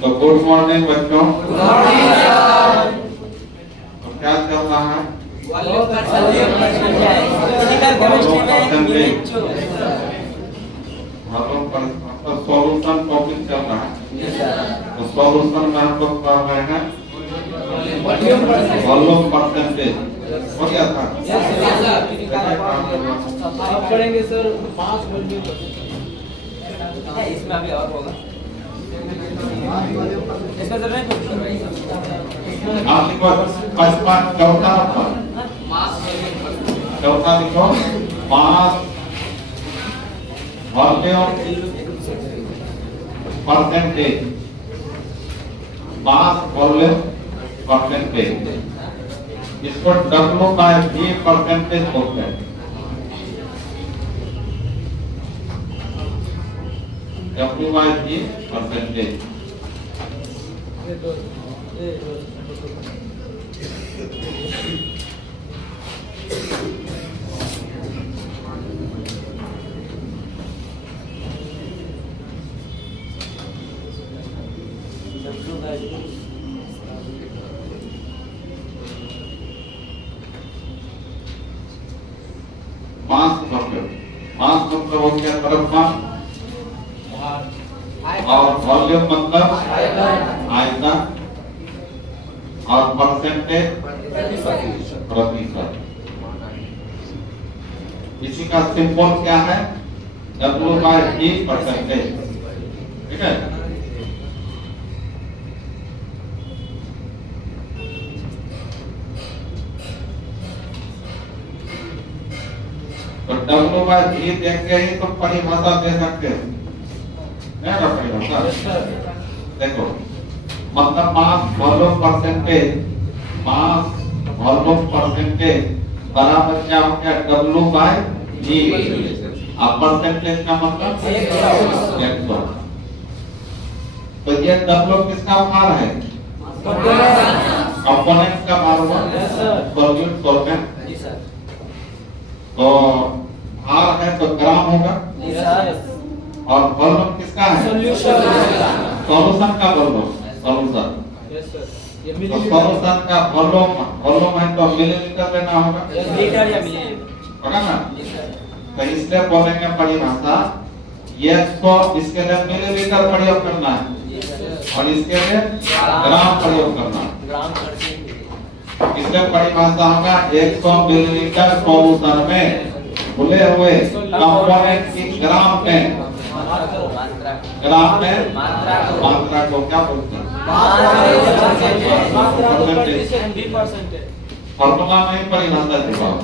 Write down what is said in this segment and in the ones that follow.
तो good morning बच्चों। Good morning sir. तो क्या चल रहा है? सॉल्यूशन टॉपिक चल रहा है। तो सॉल्यूशन में हम लोग पढ़ रहे हैं वॉल्यूम परसेंटेज। हो गया था? आप पढ़ेंगे सर मास वॉल्यूम इसमें अभी और होगा इसमें सर आप लिखो चौथा चौथा लिखो मास वॉल्यूम परसेंटेज। मास वॉल्यूम परसेंटेज, इसको W/V परसेंटेज बोलते हैं। W/V percentage. मास मतलब हो गया द्रव्यमान और वॉल्यूम मतलब आयतन और परसेंटेज प्रतिशत। इसी का सिंबल क्या है? W/V percentage. ठीक है। तो W/V देख के ही तो परिभाषा दे सकते हो, नहीं ना परिभाषा? देखो मतलब मास वॉल्यूम परसेंटेज, मास वॉल्यूम परसेंटेज बराबर क्या हो गया? W/V। अब परसेंटेज का मतलब 100। तो ये W किसका भार है? कंपोनेंट का भार हुआ सॉल्यूट सॉल्वेंट। तो भार है तो ग्राम होगा और वॉल्यूम किसका है? सॉल्यूशन का वॉल्यूम। सॉल्यूशन तो सॉल्यूशन का वॉल्यूम है तो मिलीलीटर लेना होगा, लीटर या मिली होगा ना? तो इसलिए बोलेंगे परिभाषा 100 इसके लिए मिलीलीटर प्रयोग करना है और इसके लिए ग्राम प्रयोग करना है। इसलिए परिभाषा होगा 100 मिलीलीटर सॉल्यूशन में खुले हुए कंपोनेंट की ग्राम में मात्रा को क्या बोलते हैं? फॉर्मूला नहीं परिभाषा जवाब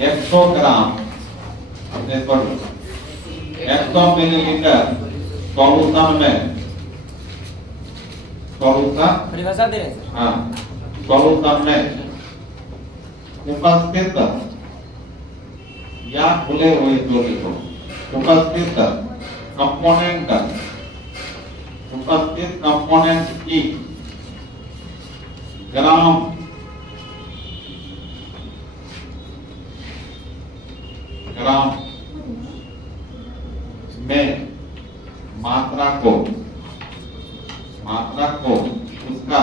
100 ग्राम 100 मिलीलीटर सॉल्यूशन में परिभाषा दे रहे हैं। हाँ, सॉल्यूशन में उपस्थित या खुले हुए जो लिखो उपस्थित कंपोनेंट की ग्राम में मात्रा को उसका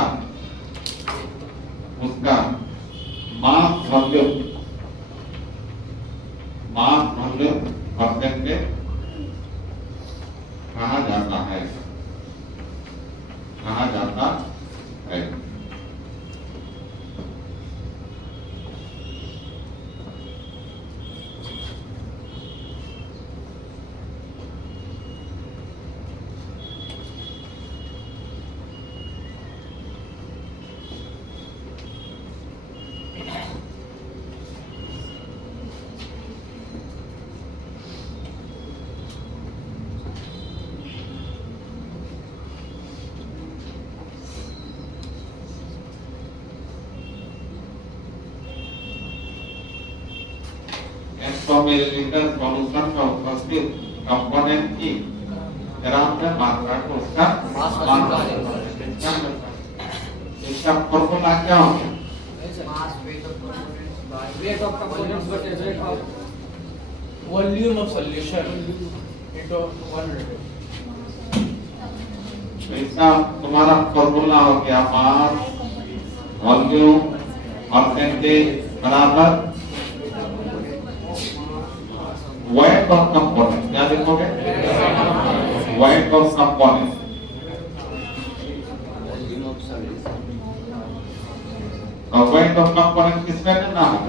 मास वॉल्यूम परसेंटेज कहा जाता है। मिलीलीटर सॉल्यूशन का उपस्थित कंपोनेंट की ग्राम में मात्रा को उसका इसका फॉर्मूला क्या होगा? of components but as rate of volume of solution into 100. तो इसका तुम्हारा फॉर्मूला हो गया मास वॉल्यूम परसेंटेज बराबर वेट ऑफ कंपोनेंट। क्या लिखोगे? Wait of component. और वेट ऑफ कंपोनेंट किसमें देना है?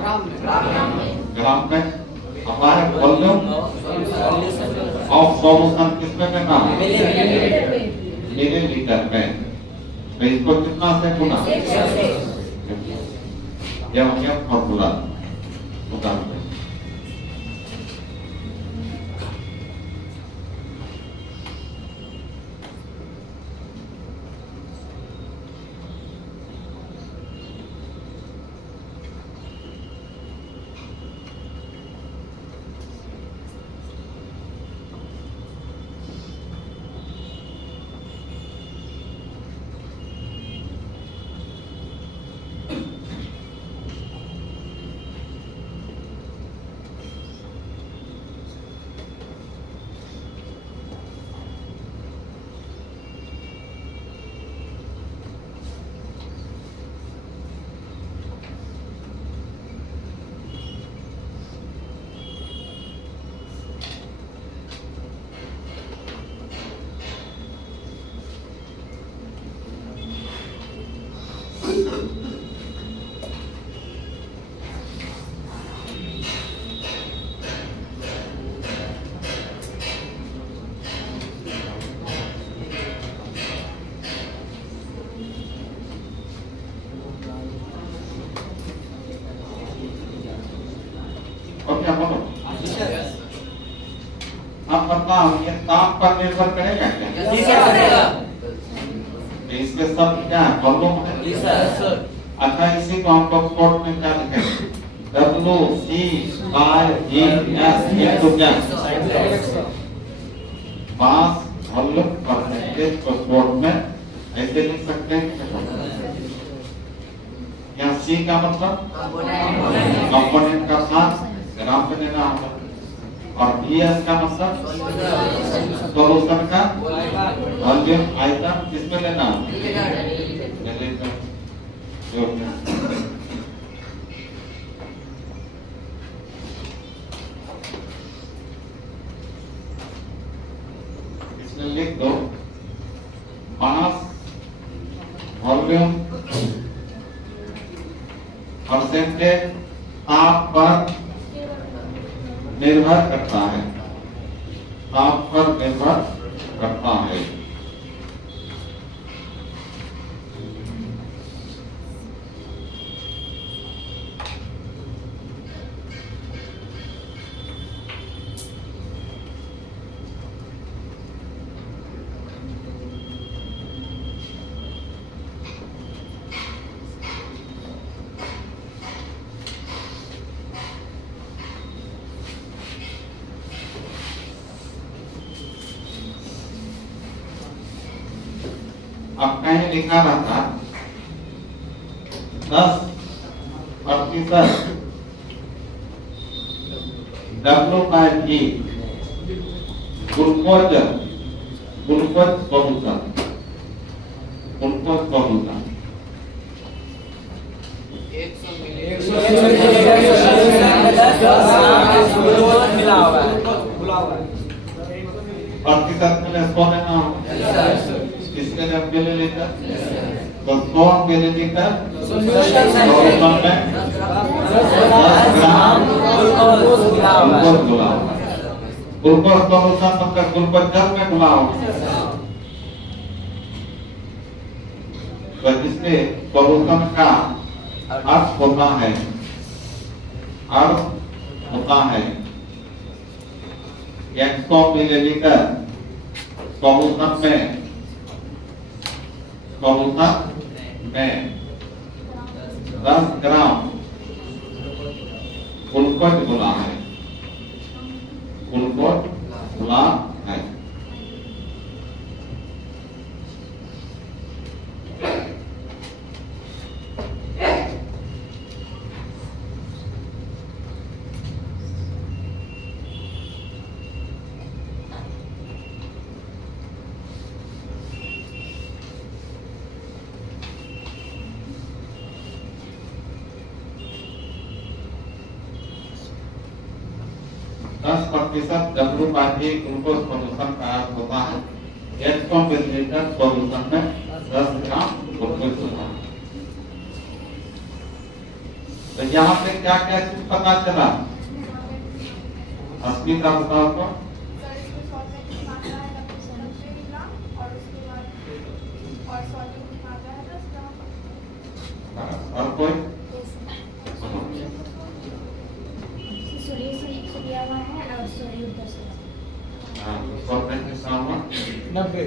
ग्राम में। हमारा वॉल्यूम ऑफ सॉल्यूशन किसमें देना है? मिलीलीटर में। तो इसको कितना से गुना? यह हो गया फॉर्मूला। उदाहरण क्या बोलो? अब बताओ ये ताप पर निर्भर करेगा क्या? इसके सब क्या है? वॉल्यूम है। अच्छा इसी को हम लोग कोड में क्या लिखेंगे? WC/ES into क्या? मास वॉल्यूम परसेंटेज को कोड में ऐसे लिख सकते हैं। यहाँ C का मतलब कंपोनेंट का मास ग्राम में लेना होगा और VS का मतलब सॉल्यूशन का वॉल्यूम आयतन किसमें लेना होगा? इसमें लिख दो मास वॉल्यूम परसेंटेज ताप पर निर्भर करता है। ताप पर निर्भर करता है। अब कहीं लिखा रहता 10% W/E ग्लूकोज सॉल्यूशन प्रतिशत में 100 लेना होगा। इसके लिए मिलीलीटर तो 100 मिलीलीटर सॉल्यूशन में 10 ग्राम ग्लूकोज घुला होगा। ग्लूकोज सॉल्यूशन मतलब ग्लूकोज जल में घुला होगा। तो जिससे सॉल्यूशन का अर्थ होता है 100 मिलीलीटर सॉल्यूशन में 10 ग्राम ग्लूकोज घुला है। 10% W/A ग्लूकोज सॉल्यूशन का अर्थ होता है 100 मिलीलीटर सॉल्यूशन में 10 ग्राम ग्लूकोज होता है। तो यहाँ पे क्या क्या चीज पता चला? अस्मिता बताओ तो। और कोई सॉल्वेंट के साथ 90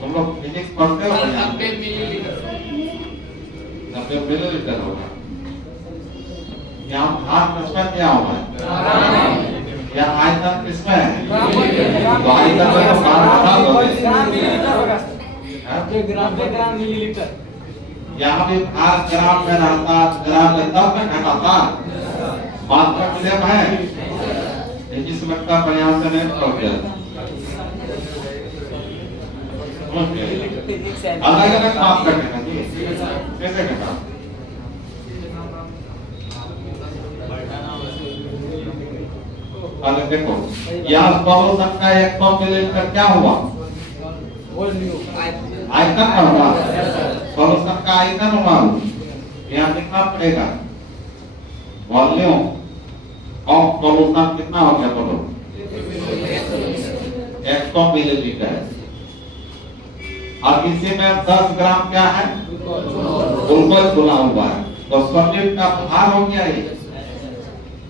हम लोग फिजिक्स पढ़ते हो क्या? 90 मिलीलीटर 90 मिलीलीटर होगा। यहाँ भार किसमें क्या होगा? या आयतन किसमें है? तो आयतन में तो भार बता दो। ग्राम मिलीलीटर। यहाँ भी भार ग्राम में रहता, ग्राम में तब में घटाता। मात्रा सेम है, जिसमें का प्रयास से नहीं पड़ते। अलग अलग माप करते हैं जी, कैसे घटा? पहले देखो, यहाँ सॉल्यूशन का 100 मिलीलीटर क्या हुआ? आयतन का हुआ, सॉल्यूशन का आयतन हुआ। यहाँ लिखना पड़ेगा वॉल्यूम ऑफ सॉल्यूशन कितना हो गया बोलो? 100 मिलीलीटर। अब इसी में 10 ग्राम क्या है? ग्लूकोज घुला हुआ है। तो सॉल्यूट का भार हो गया ये।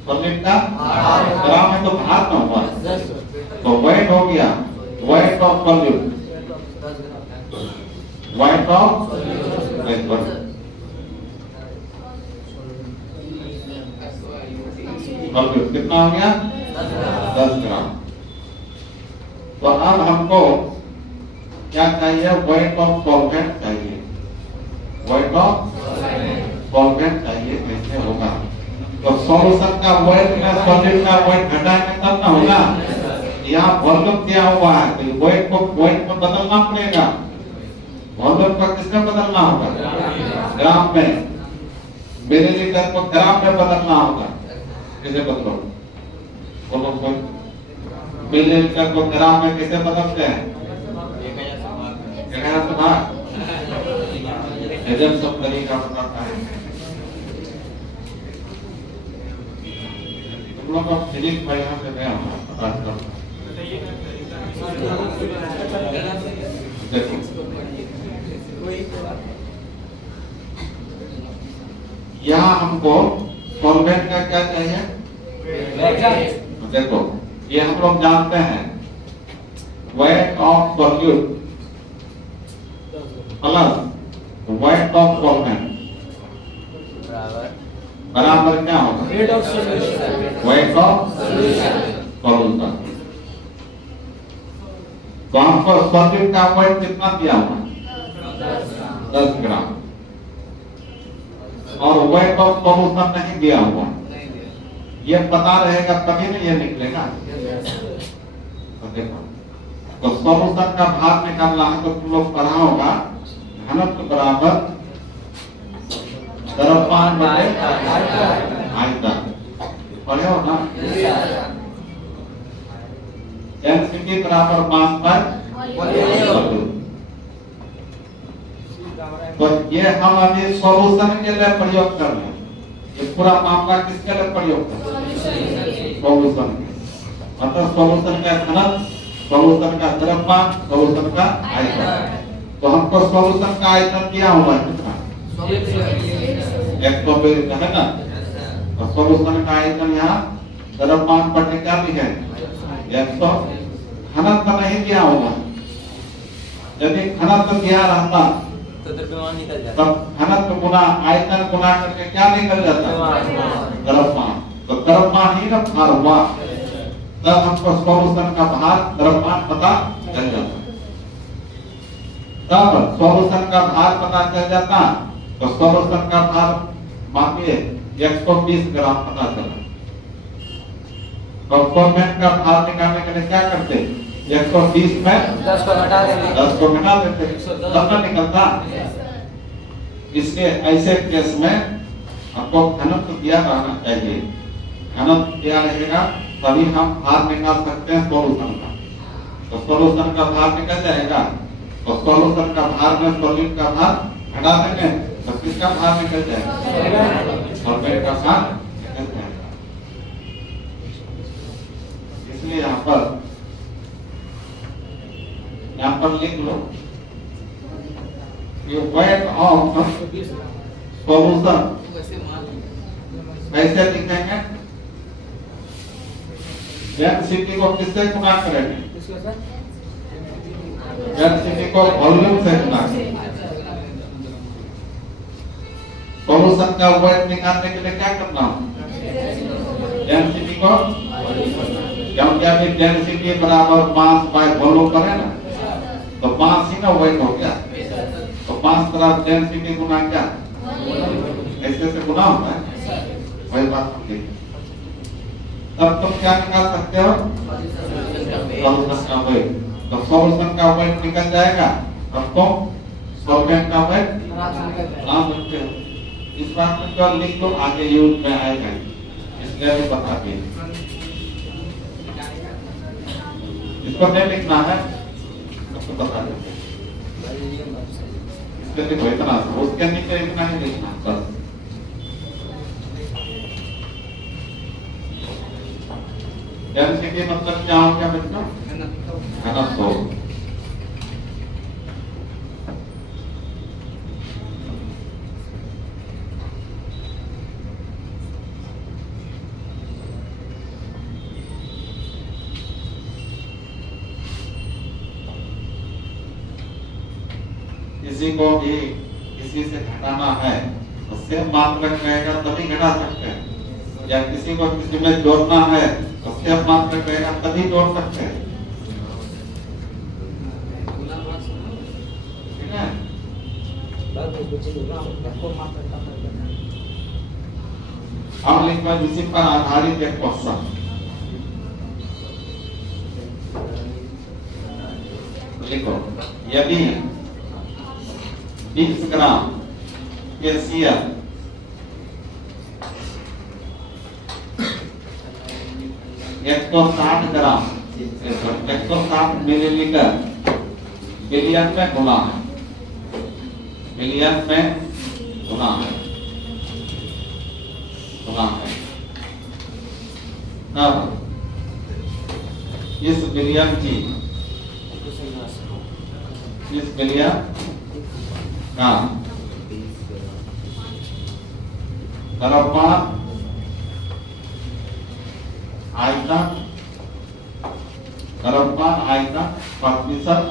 सॉल्यूट का ग्राम में तो भार ना हुआ, तो वेट हो गया, weight of solute, weight of solute कितना हो गया? 10 ग्राम। तो अब हमको क्या चाहिए? वेट ऑफ सॉल्वेंट चाहिए, वेट ऑफ सॉल्वेंट चाहिए। कैसे होगा? तो सॉल्यूशन का वेट में सॉल्यूट का वेट घटाएंगे तब ना होगा। यहाँ वॉल्यूम दिया हुआ है, तो वेट को वेट में बदलना पड़ेगा। वॉल्यूम को किसमें बदलना होगा? ग्राम में। मिलीलीटर को ग्राम में बदलना होगा। कैसे बदलो? बोलो कोई। मिलीलीटर को ग्राम में कैसे बदलते हैं? 1000 से भाग। एजन सब तरीका बताता है। तुम लोग अब फिजिक्स में यहाँ से गए हो? देखो यहाँ हमको सॉल्वेंट का क्या चाहिए? देखो ये हम लोग जानते हैं, weight of solute plus weight of solvent बराबर क्या होगा? Wait of solution. तो हमको सॉल्यूट का वेट कितना दिया हुआ? 10 ग्राम। और वेट ऑफ सॉल्यूशन नहीं दिया हुआ। ये पता रहेगा तभी ना ये निकलेगा। तो देखो, तो सॉल्यूशन का भार निकालना है तो तुम लोग पढ़ा होगा, घनत्व बराबर द्रव्यमान बटे आयतन। पढ़े हो ना? डेंसिटी बराबर मास पर वॉल्यूम। तो ये हम अभी सॉल्यूशन के लिए प्रयोग कर रहे हैं। ये पूरा मामला किसके लिए प्रयोग कर रहे हैं? सॉल्यूशन के। मतलब सॉल्यूशन का घनत्व, सॉल्यूशन का द्रव्यमान, सॉल्यूशन का आयतन। तो हमको सॉल्यूशन का आयतन दिया हुआ है कितना? 100 मिलीलीटर है ना? तो सॉल्यूशन का आयतन यहाँ द्रव्यमान पर क्या लिखे? 100। घनत्व नहीं दिया होगा। यदि घनत्व दिया रहता तो द्रव्यमान निकल जाता। तब घनत्व गुना आयतन गुना करके क्या निकल जाता? द्रव्यमान। तो द्रव्यमान ही ना भार हुआ, तब हमको सॉल्यूशन का भार द्रव्यमान पता चल जाता। तब सॉल्यूशन का भार पता चल जाता, तो सॉल्यूशन का भार मापिए 120 ग्राम पता चला। तो सॉल्वेंट का भार निकालने के लिए क्या करते? 120 में 10 को घटा देंगे, 10 को घटा देते, तब ना निकलता। इसके ऐसे केस में आपको घनत्व दिया रहना चाहिए। घनत्व दिया रहेगा तभी हम भार निकाल सकते हैं सोल्यूशन का। तो सोल्यूशन का भार निकल जाएगा, तो सोल्यूशन का भार में सॉल्यूट का भार घटा देंगे तो किसका भार निकल जाएगा? सॉल्वेंट का भार निकल जाएगा। इसलिए यहाँ पर लिख लो कि वेट ऑफ सॉल्यूशन कैसे लिखेंगे? डेंसिटी को किससे गुणा करेंगे? डेंसिटी को वॉल्यूम से गुणा करेंगे। सॉल्यूशन का वेट निकालने के लिए क्या करना होगा? डेंसिटी को, क्योंकि अभी डेंसिटी बराबर मास बाय वॉल्यूम करें ना, तो मास ही ना वेट हो गया। तो मास तरफ डेंसिटी गुना क्या? ऐसे से गुना होता है, वही बात होगी। तब तुम क्या निकाल सकते हो? सॉल्यूशन का वेट। तो सॉल्यूशन का वेट निकल जाएगा, तब तुम सॉल्वेंट का वेट बना सकते हो। इस बात में तो लिख लो, आगे यूज में आएगा, इसलिए भी बता दिए। इसको नहीं लिखना है तो बता देते। इसके लिखो इतना, उसके नीचे इतना ही लिखना बस। डेंसिटी मतलब क्या हो गया बच्चों? घनत्व। किसी को भी किसी से घटाना है तो सेम मात्रक रहेगा तभी घटा सकते हैं, या किसी को किसी में जोड़ना है तो सेम मात्रक रहेगा तभी जोड़ सकते हैं। ठीक है? अब लिखो इसी पर आधारित एक क्वेश्चन। लिखो, यदि 20 ग्राम कैल्शियम 160 ग्राम 160 मिलीलीटर बिलियन में गुना है, बिलियन में गुना है, तब इस बिलियन का द्रव्यमान आयतन प्रतिशत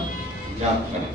ज्ञात करें।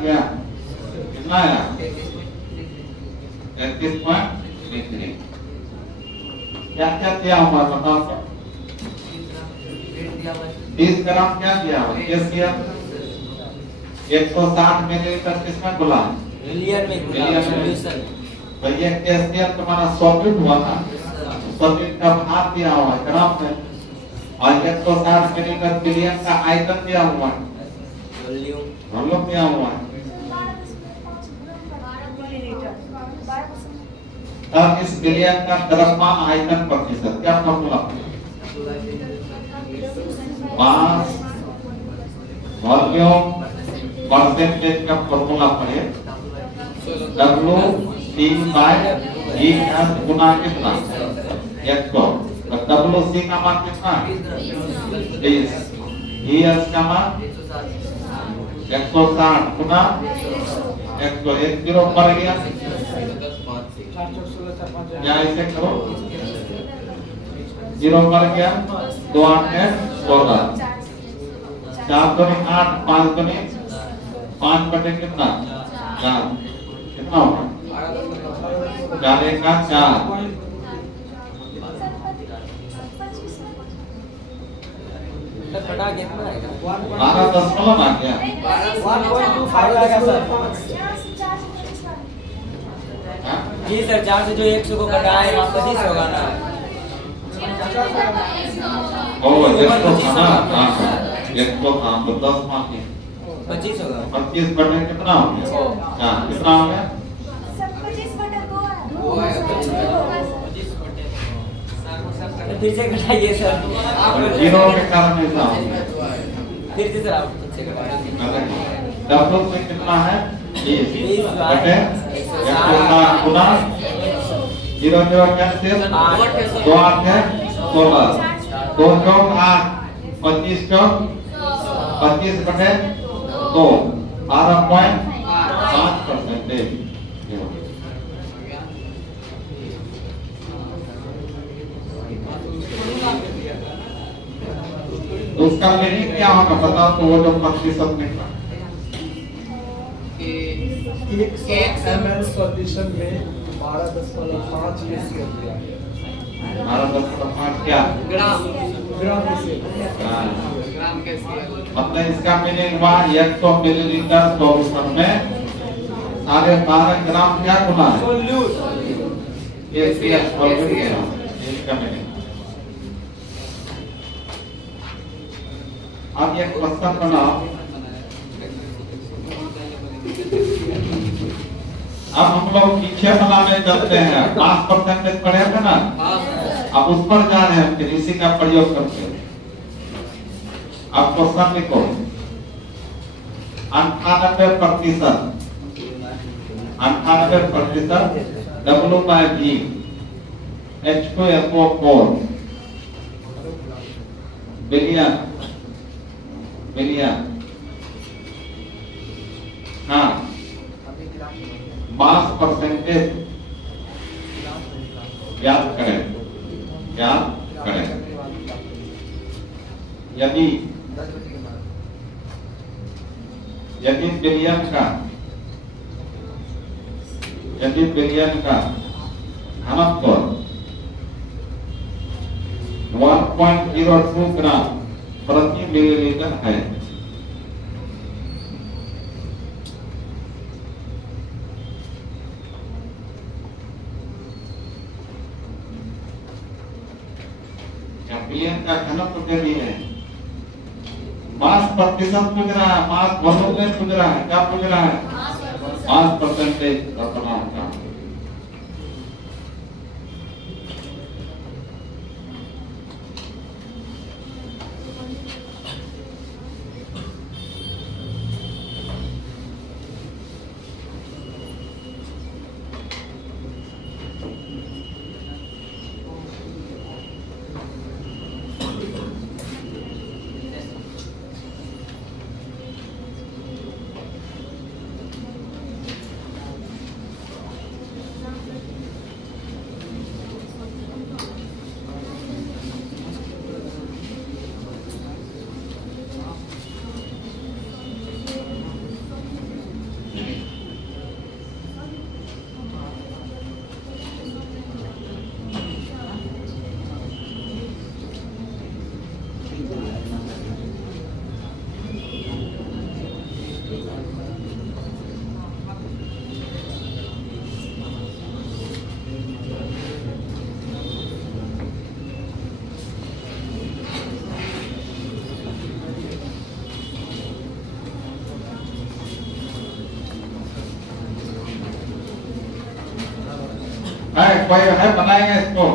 गया कितना आया? 33.33। क्या क्या दिया हुआ बताओ तो? 20 ग्राम क्या दिया हुआ? कैल्शियम 160 मिलीलीटर किसमें घुला? मिलियन में घुला सॉल्यूशन। तो ये कैशियर तुम्हारा सॉलिड हुआ ना, सॉलिड का भार दिया हुआ है ग्राम में, और 160 मिलीमीटर बिलियन का आयतन दिया हुआ है, वॉल्यूम दिया हुआ है। अब इस बिलियन का द्रव्यमान आयतन प्रतिशत क्या फॉर्मूला? मास वॉल्यूम परसेंटेज का फॉर्मूला पढ़े, W C by E S गुना कितना 100, तो WC का मान कितना है 20, ES का मान 160 गुना 100, 1 0 बढ़ गया, या ऐसे करो 0 बढ़ गया, 2 8 है 16, 4 2 8, 5 2 5 बटे कितना 4, कितना होगा 4 1 का 4, कटा कितना आएगा 12.5 आ गया। 1.25 आएगा सर। जी सर, 4 से जो 100 को कटाए वहाँ 25 होगा ना। ओ ये तो खाना, एक तो काम तो 10 मार्क 25 होगा। 25 बटे कितना हो गया? हाँ कितना हो गया? 25 फिर से कटाइए सर। 0 के कारण ऐसा हो गया। फिर से सर आप फिर से कटाइए। W में कितना है 20 बटे 160 गुना 0 0 कैंसिल 2 8 है 16, 2 चौक 8, 25 चौक 25 बटे 2, 12.5%। तो उसका मीनिंग क्या होगा बताओ, तो वो जो प्रतिशत निकला 1 ml सॉल्यूशन में 12.5 SCL दिया है। 12.5 क्या ग्राम से ग्राम मतलब इसका मीनिंग हुआ 100 मिलीलीटर सॉल्यूशन में 12.5 ग्राम क्या गुना है SCL सॉल्यूशन, इसका मीनिंग। अब ये क्वेश्चन बनाओ, अब हम लोग पीछे बनाने चलते हैं, 5% पढ़े थे ना, अब उस पर जा रहे हैं, फिर इसी का प्रयोग करते हैं। अब क्वेश्चन लिखो 98% W by V H2SO4 billion हाँ मास परसेंटेज ज्ञात करें। यदि बिलियन का घनत्व 1.02 ग्राम प्रति मिलीलीटर है, बिलियन का घनत्व दे दिए हैं, मास प्रतिशत पूछ रहा है, मास वॉल्यूम में पूछ रहा है, क्या पूछ रहा है मास परसेंटेज रखना होगा। है कोई है बनाएगा इसको।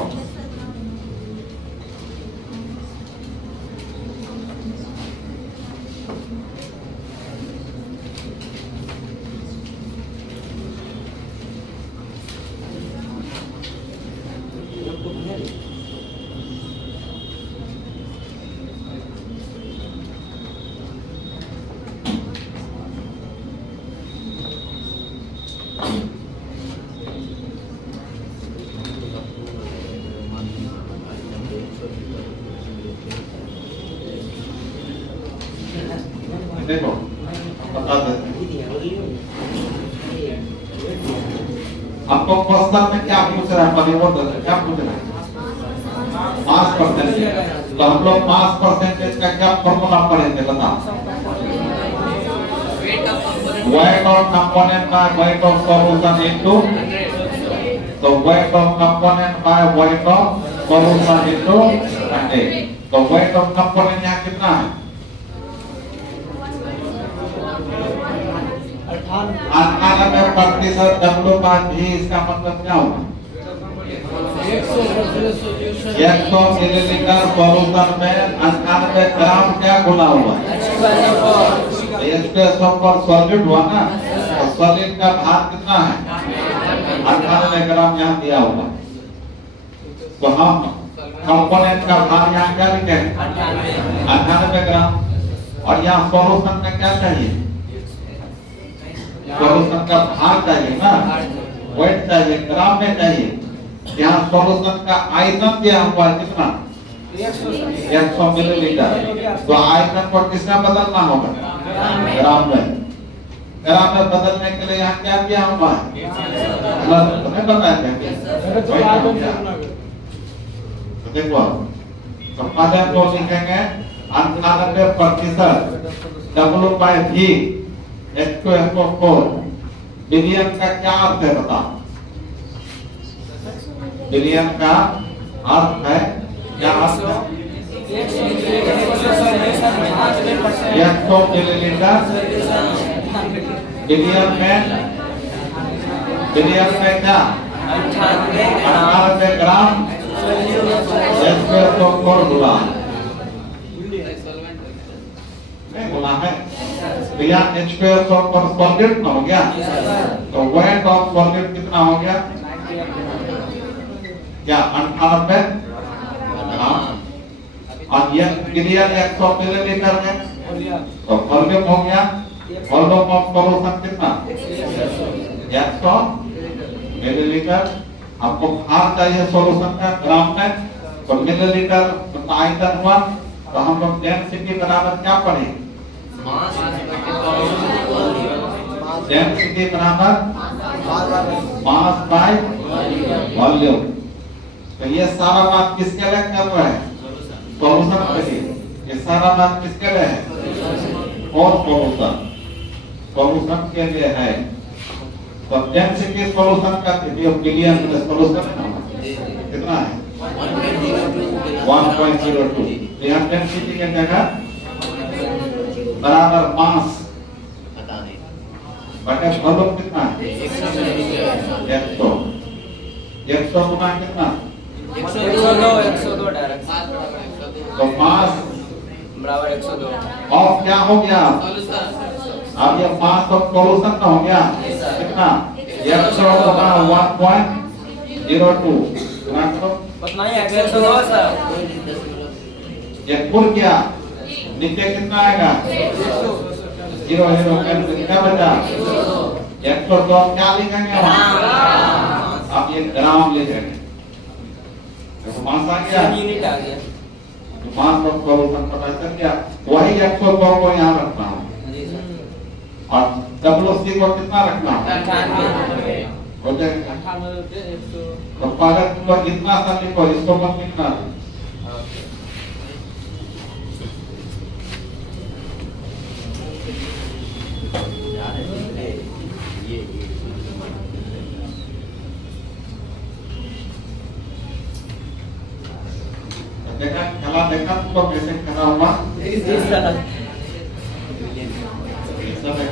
देखो बता देते आपको क्वेश्चन में क्या पूछ रहा है, परिवर्तन क्या पूछ रहा है? Mass percentage. तो हम लोग मास परसेंटेज का क्या फॉर्मूला पढ़ेंगे बताओ? Weight of component by weight of solution into, तो weight of component by weight of solution into 100। तो वेट ऑफ कंपोनेंट यहाँ कितना है? 98% W/G। इसका मतलब क्या होगा? 100 मिलीलीटर सॉल्यूशन में 98 ग्राम क्या गुना हुआ है? सॉलिड हुआ ना, तो सॉलिड का भार कितना है? 98 ग्राम यहाँ दिया हुआ। तो हम कंपोनेंट का भार यहाँ क्या लिखे हैं? 98 ग्राम। और यहाँ सॉल्यूशन का क्या चाहिए? सॉल्यूशन का भार चाहिए ना, वेट चाहिए, ग्राम में चाहिए। यहाँ सॉल्यूशन का आयतन दिया हुआ है कितना? 100 मिलीलीटर। तो आयतन को किसमें बदलना होगा? ग्राम में। ग्राम में बदलने के लिए यहाँ क्या दिया हुआ है? नहीं बताया था। तो देखो तो पहले हम लोग लिखेंगे 98% W/G H2SO4। बिलियन का क्या अर्थ है बताओ? बिलियन का अर्थ है क्या अर्थ है? 100 मिलीलीटर बिलियन में क्या? 98 ग्राम H2SO4 गुना बोला है। तो यहाँ H2SO4 सॉलिड ना हो गया, तो वेट ऑफ सॉलिड कितना हो गया? क्या 98 ग्राम। और ये बिलियन 100 मिलीलीटर में, तो वॉल्यूम हो गया। वॉल्यूम ऑफ सॉल्यूशन कितना? 100 मिलीलीटर। आपको भार चाहिए सॉल्यूशन का ग्राम में, तो मिलीलीटर आयतन हुआ। तो हम लोग डेंसिटी बराबर क्या पढ़े? डेंसिटी बराबर मास बाय वॉल्यूम। तो ये सारा बात किसके लिए कर रहा है? सॉल्यूशन के लिए। ये सारा बात किसके लिए है? और सॉल्यूशन के लिए है। तो डेंसिटी सॉल्यूशन का बिलियन में सॉल्यूशन कितना है? 1.02। यहाँ डेंसिटी की जगह बराबर मास बटे वॉल्यूम कितना है? 100 गुना कितना? 102 डायरेक्ट। तो मास बराबर 102 ऑफ क्या हो गया? अब ये मास ऑफ सॉल्यूशन का हो गया कितना? 100 गुना 1.02 उतना ही है 102 सर। ये कुल क्या नीचे कितना आएगा? 0 क्या बचा? 102 क्या लिखेंगे? अब ये ग्राम लिखेंगे। तो मास आ गया, यूनिट आ गया। मास ऑफ सॉल्यूशन पता चल गया। वही 102 को यहाँ रखना है और WC को कितना रखना है? 98। तो पहले तुम लोग इतना सा लिखो, इसको मत लिखना। देखा खेला, देखा तुम लोग कैसे खेला हुआ?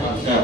अच्छा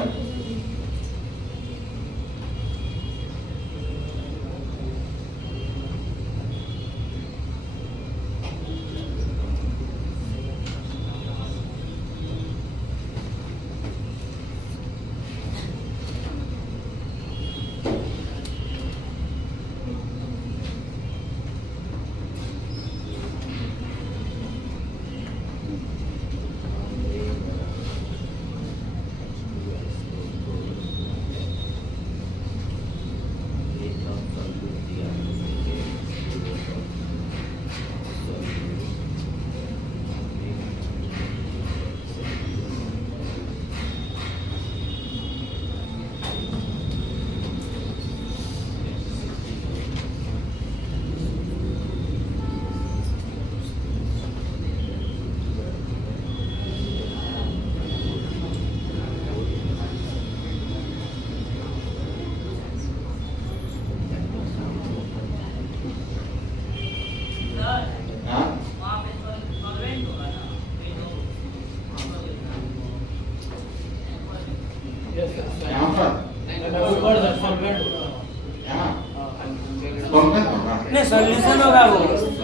नहीं सॉल्यूशन होगा वो,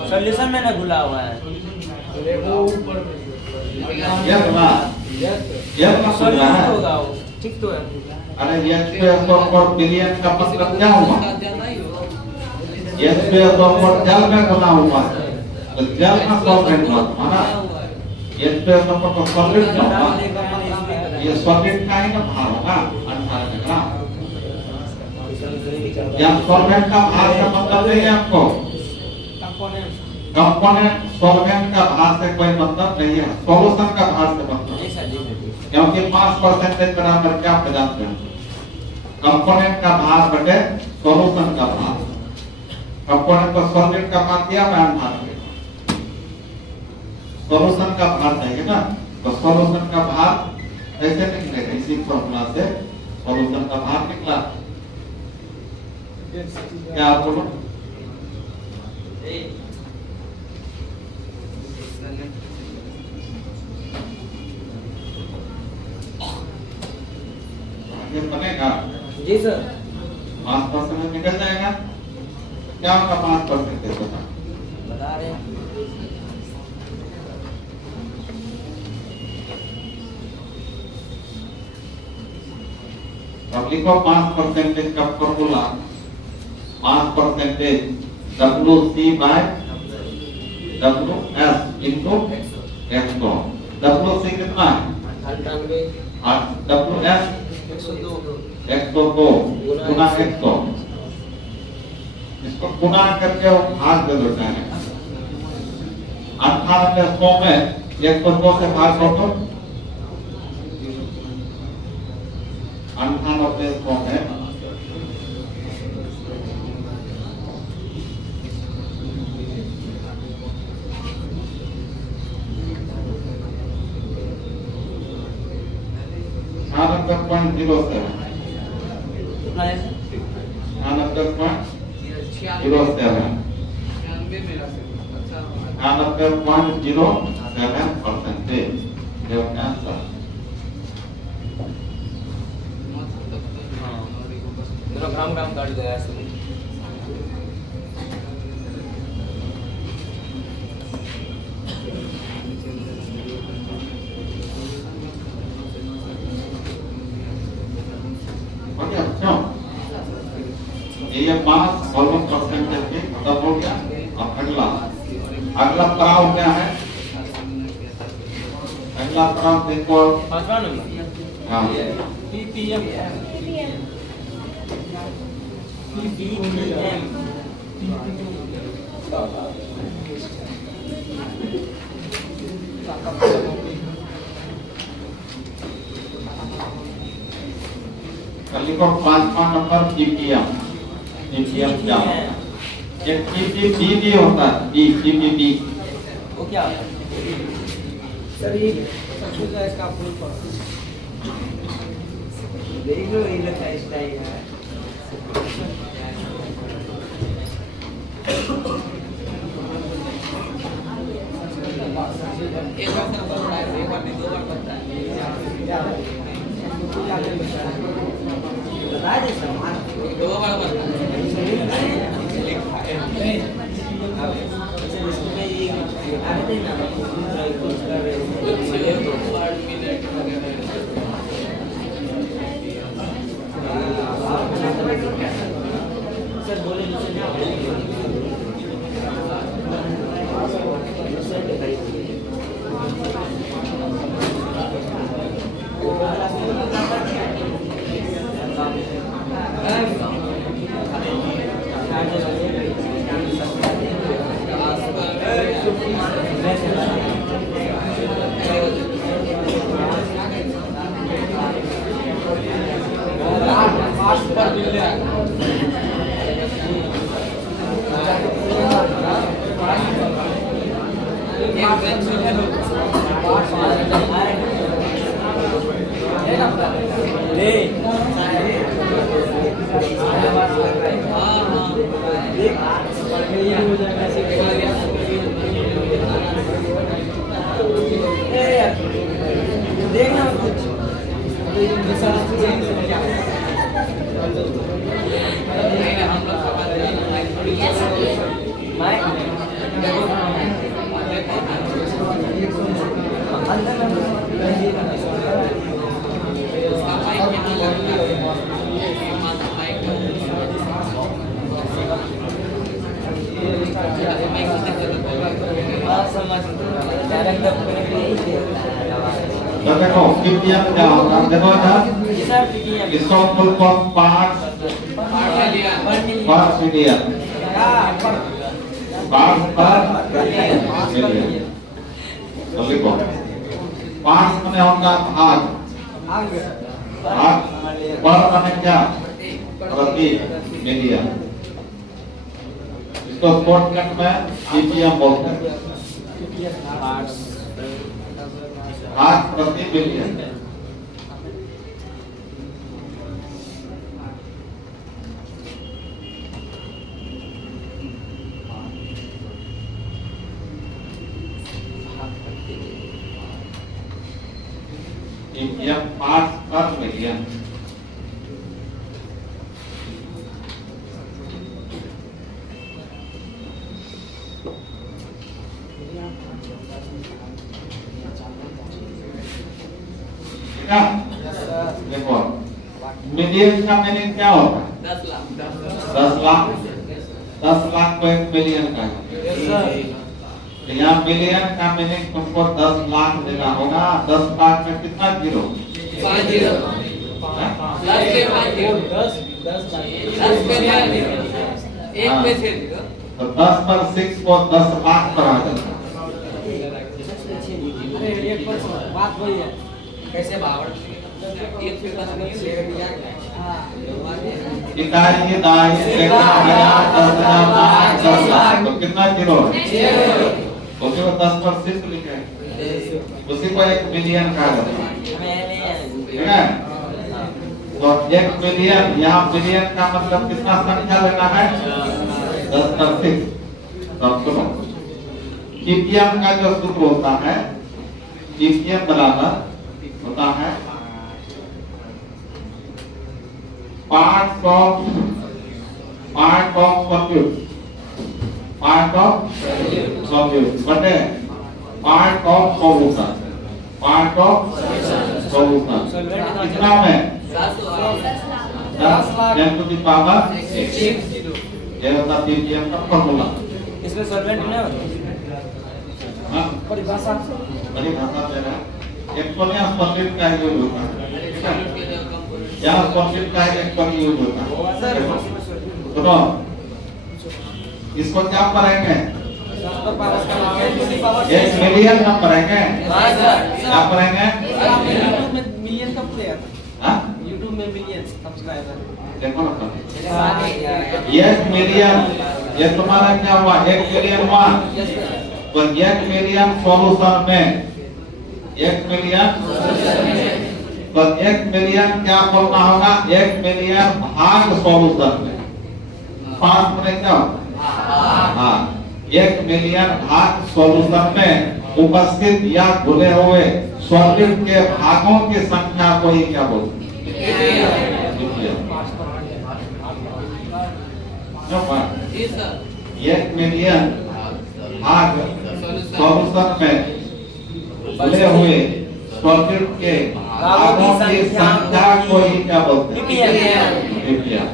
सॉल्यूशन मैंने भूला हुआ है। ये ना सुन रहा सॉल्यूशन है। होगा वो, ठीक तो है। अरे ये पर बिलियन का मतलब क्या हुआ? ये पर जल में बना हुआ है, तो जल का सॉल्वेंट हुआ ना। ये पर सॉलिड का हुआ, ये सॉलिड का ही ना भार होगा 18 ग्राम। या सॉल्वेंट का भार से मतलब नहीं है आपको, कंपोनेंट सॉल्वेंट का भार से कोई मतलब नहीं है, सॉल्यूशन का भार से मतलब है। क्योंकि 5% बराबर क्या आप जानते हैं? कंपोनेंट का भार बटे सॉल्यूशन का भार। कंपोनेंट को सॉलिड का भार दिया, मैं भार दिया, सॉल्यूशन का भार चाहिए ना, तो सॉल्यूशन का भार ऐसे निकलेगा, इसी फॉर्मूला से सॉल्यूशन का भार निकला। क्या आप बोलो? ये बनेगा जी सर। 5% निकल जाएगा। क्या होगा 5% होगा? बता रहे हैं। अब लिखो 5% का formula, 5% WC by WS into X2। WC कितना है? 98। WS 102 गुना 100। इसको गुना करके भाग दे दो डायरेक्ट। 18 में 100 में 102 से भाग दो तो 98 में 100 में 98.07 आंसर। मेरा काम काट गया ऐसे। ये 5 ऑलमोस्ट परसेंटेज के खत्म हो गया। अब अगला पड़ाव क्या है? अगला पड़ाव देखो, 5वां नंबर। हाँ PPM लिखो 5वां नंबर PPM। PPM क्या है? एक PPB भी होता है, PPB वो क्या होता है? सर ये सबसे इसका फुल फॉर्म देख लो, ये लगता है स्टाइल है। एक बार बता है, एक बार नहीं, 2 बार बता है। बता दे सर, 2 बार बता सर बोले देखना कुछ हम लोग पीपीएम क्या होगा? देखो इधर जी सर पीपीएम इसको फुल फॉर्म पार्ट्स पर मिलियन, पार्ट्स पर मिलियन। तो लिखो पार्ट्स में होगा भाग, भाग पर में क्या? प्रति मिलियन। इसको शॉर्टकट में पीपीएम बोलते हैं, भाग प्रति मिलियन। पीपीएम पार्ट्स पर मिलियन। देखो मिलियन का मीनिंग क्या होता है? 10 लाख। 10 लाख को 1 मिलियन का है। तो यहाँ मिलियन का मीनिंग तुमको 10 लाख देना होगा। 10 लाख में कितना जीरो? 5 जीरो। 10 तो 10 पर 6 को 10 लाख पर आ जाता है। बात वही है। कैसे बावर इकाई दाई तो कितना जीरो है? उसी को 10 पर 6 लिखे, उसी को 1 मिलियन कहा जाता है। ठीक है? तो 1 मिलियन, यहाँ मिलियन का मतलब कितना संख्या लेना है? 10 पर 6। तब सुनो पीपीएम का जो सूत्र होता है, पीपीएम बराबर होता है पार्ट ऑफ सॉल्यूट बटे पार्ट ऑफ सॉल्यूशन। कितना में? 10 टू द पावर 6। ये होता पीपीएम का फॉर्मूला। इसमें सॉल्वेंट नहीं होता। हाँ परिभाषा बड़ी भाषा दे रहा है। एक तो यहाँ सॉलिड का यूज होता है, यहाँ सॉलिड का एक पर यूज होता है। सुनो इसको क्या पढ़ेंगे? 1 मिलियन का पढ़ेंगे। क्या पढ़ेंगे? यूट्यूब में मिलियन कब से आता? हाँ यूट्यूब में मिलियन सब्सक्राइबर। देखो ना 1 मिलियन, ये तुम्हारा क्या हुआ? 1 मिलियन हुआ। तो 1 मिलियन सॉल्यूशन में 1 मिलियन, तो 1 मिलियन क्या बोलना होगा? 1 मिलियन भाग सॉल्यूशन में 5 में क्या? हाँ 1 मिलियन भाग सॉल्यूशन में उपस्थित या घुले हुए सॉलिड के भागों की संख्या को ही क्या बोलते हैं? 1 मिलियन भाग सॉल्यूशन में घुले हुए सॉलिड के भागों की संख्या को ही क्या बोलते हैं? पीपीएम।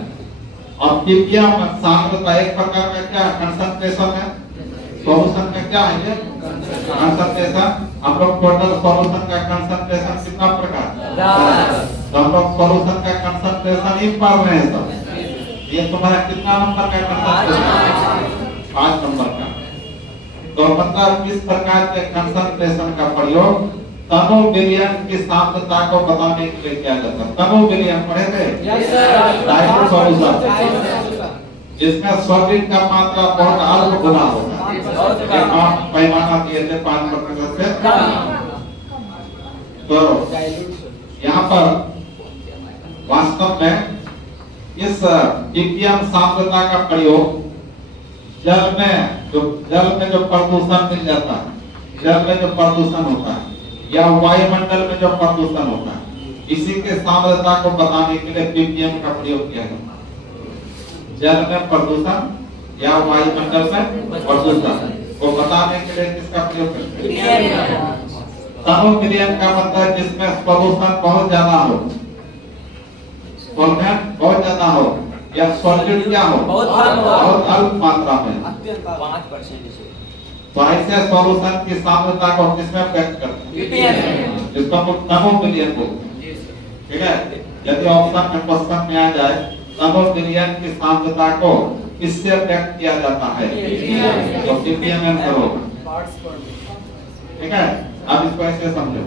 और पीपीएम सांद्रता एक प्रकार का क्या कंसंट्रेशन है? सॉल्यूशन का क्या है ये? कंसंट्रेशन। हम लोग टोटल सॉल्यूशन का कंसंट्रेशन कितना प्रकार? 10। तो हम लोग सॉल्यूशन का कंसंट्रेशन ही पढ़ रहे हैं सब। ये तुम्हारा कितना नंबर का कंसंट्रेशन? 5 नंबर का। तो मतलब किस प्रकार के कंसंट्रेशन का प्रयोग तनु विलयन की सांद्रता को बताने के लिए किया जाता है? तनु विलयन पढ़े थे? डायरेक्ट सॉल्यूशन जिसमें सॉलिड का मात्रा बहुत अल्प गुना होता है। आप पैमाना दिए थे 5% से। तो यहाँ पर वास्तव में इस पीपीएम सांद्रता का प्रयोग जल में जो प्रदूषण मिल जाता है, जल में जो प्रदूषण होता है या वायुमंडल में जो प्रदूषण होता है, इसी के सांद्रता को बताने के लिए पीपीएम का प्रयोग किया जाता है। जल में प्रदूषण या वायुमंडल में प्रदूषण को बताने के लिए किसका प्रयोग करते हैं? तनु विलयन का मतलब जिसमें प्रदूषण बहुत ज्यादा हो, सॉल्वेंट बहुत ज्यादा हो या सॉलिड क्या हो? बहुत अल्प मात्रा में। 5%। तो ऐसे सॉल्यूशन की सांद्रता को किसमें व्यक्त करते हैं? जिसको हम नैनो मिलियन बोलते हैं। ठीक है, यदि ऑप्शन में क्वेश्चन में आ जाए नैनो मिलियन की सांद्रता को किससे व्यक्त किया जाता है? तो ppm आंसर होगा। ठीक है, अब इसको ऐसे समझो,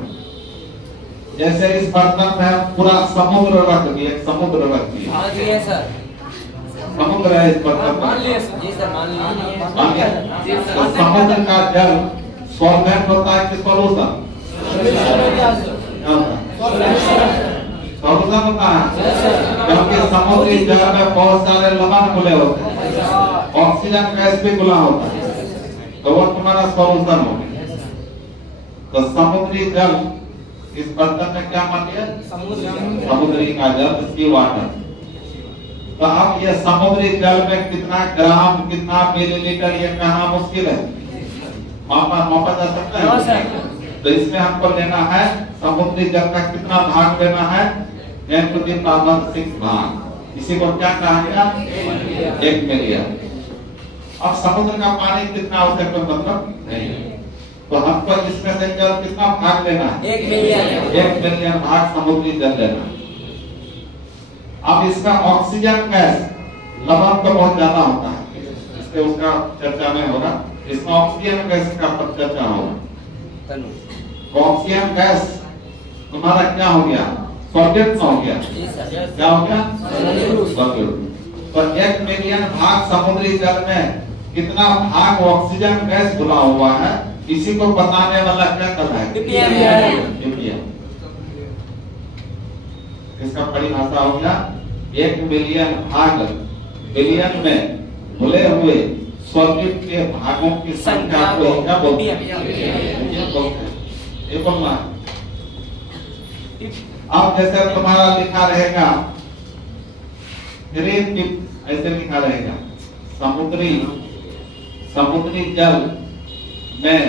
जैसे इस बर्तन में पूरा समुद्र रख दिए, समुद्र रख दिए सर, समुद्र है इस बर्तन मान में। लिया सर। जी सर, मान लिया। मान लिया? तो समुद्र का जल सॉल्वेंट होता है कि सॉल्यूशन? सॉल्यूशन होता है, क्योंकि समुद्री जल में बहुत सारे लवण घुले होते हैं, ऑक्सीजन गैस भी घुला होता है, तो वो तुम्हारा सॉल्यूशन हो गया। तो समुद्री जल इस बर्तन में क्या मान लिया? समुद्री का जल, सी वाटर। तो अब ये समुद्री जल में कितना ग्राम, कितना मिलीलीटर, ये कहना मुश्किल है, मापा जा सकता है। तो इसमें हमको लेना है समुद्री जल का कितना भाग लेना है? 10⁻⁶ भाग। इसी को क्या कहा गया? 1 मिलियन। अब समुद्र का पानी कितना उसे कोई मतलब नहीं, तो हमको इसमें से जल कितना भाग लेना है? 1 मिलियन। 1 मिलियन भाग समुद्री जल लेना। अब इसका ऑक्सीजन गैस लवण तो बहुत ज्यादा होता है, इसलिए उसका चर्चा नहीं होगा। इसमें ऑक्सीजन गैस का चर्चा होगा। तो ऑक्सीजन गैस तुम्हारा क्या हो गया? सॉल्यूट हो गया। क्या हो गया? सॉल्यूट। तो 1 मिलियन भाग समुद्री जल में कितना भाग ऑक्सीजन गैस घुला हुआ है, इसी को बताने वाला क्या कहता है? ppm। इसका परिभाषा हो गया 1 मिलियन भाग बिलियन में घुले हुए सॉल्यूट के भागों की संख्या को क्या बोलते हैं? ये बोलना है। अब जैसे तुम्हारा लिखा रहेगा ऐसे लिखा रहेगा समुद्री जल में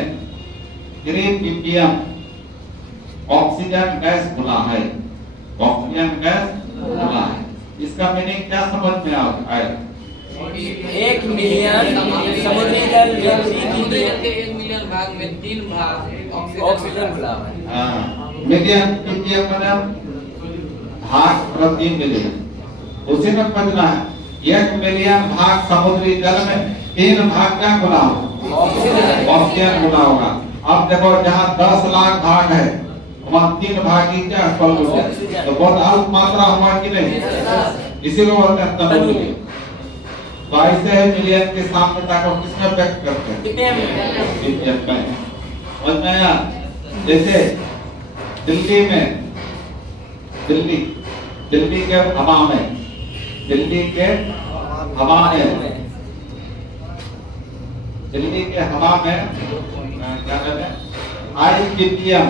3 ppm ऑक्सीजन गैस घुला है, ऑक्सीजन गैस घुला है। इसका मीनिंग क्या समझ में आया? 1 मिलियन समुद्री जल में 1 मिलियन भाग में 3 भाग ऑक्सीजन घुला है। हाँ, मिलियन ppm मतलब भाग प्रति मिलियन, उसी में समझना है। 1 मिलियन भाग समुद्री जल में 3 भाग क्या घुला होगा? ऑक्सीजन घुला होगा। अब देखो जहाँ 10 लाख भाग है वहाँ 3 भाग ही क्या सॉल्यूशन, तो बहुत अल्प मात्रा हुआ कि नहीं? इसी को बोलते हैं तनुज। तो ऐसे है मिलियन की सांद्रता को किसमें व्यक्त करते हैं? ppm में। समझ में आया? जैसे दिल्ली के हवा में, दिल्ली के हवा में क्या कहते हैं? 5 ppm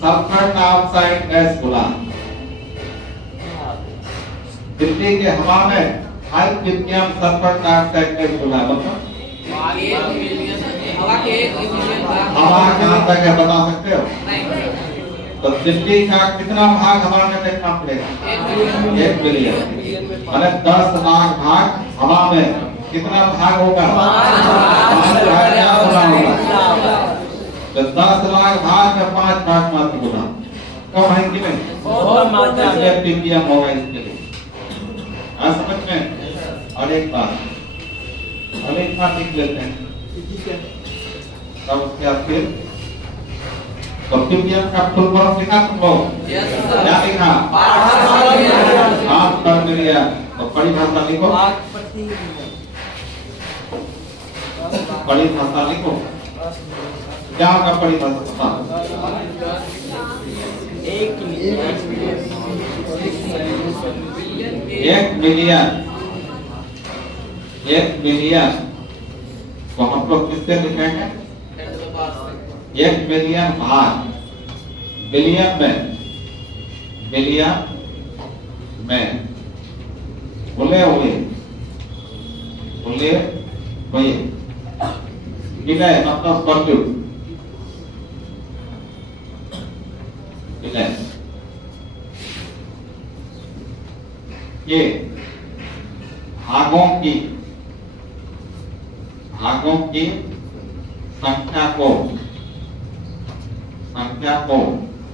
सल्फर डाइऑक्साइड गैस घुला। दिल्ली के हवा में 5 ppm सल्फर डाइऑक्साइड गैस घुला। मतलब हवा कहाँ तक है बता सकते हो? तो दिल्ली का कितना भाग हवा में देखना पड़ेगा? 1 मिलियन। अरे 10 लाख भाग हवा में कितना भाग होगा? 5 भाग क्या होगा? तो 10 लाख भाग में 5 भाग मात्र होगा। कम है कि नहीं? ppm होगा इसके लिए। समझ में? और एक बात लिख लेते हैं, तब उसके बाद फिर तो ppm का फुल फॉर्म लिखा तुम लोग? क्या लिखा? भाग प्रति मिलियन। तो परिभाषा लिखो, परिभाषा लिखो। क्या होगा परिभाषा? 1 मिलियन तो हम लोग किससे लिखेंगे? 1 मिलियन भाग बिलियन में घुले हुए विलय मतलब सॉल्यूट विलय, ये भागों की संख्या को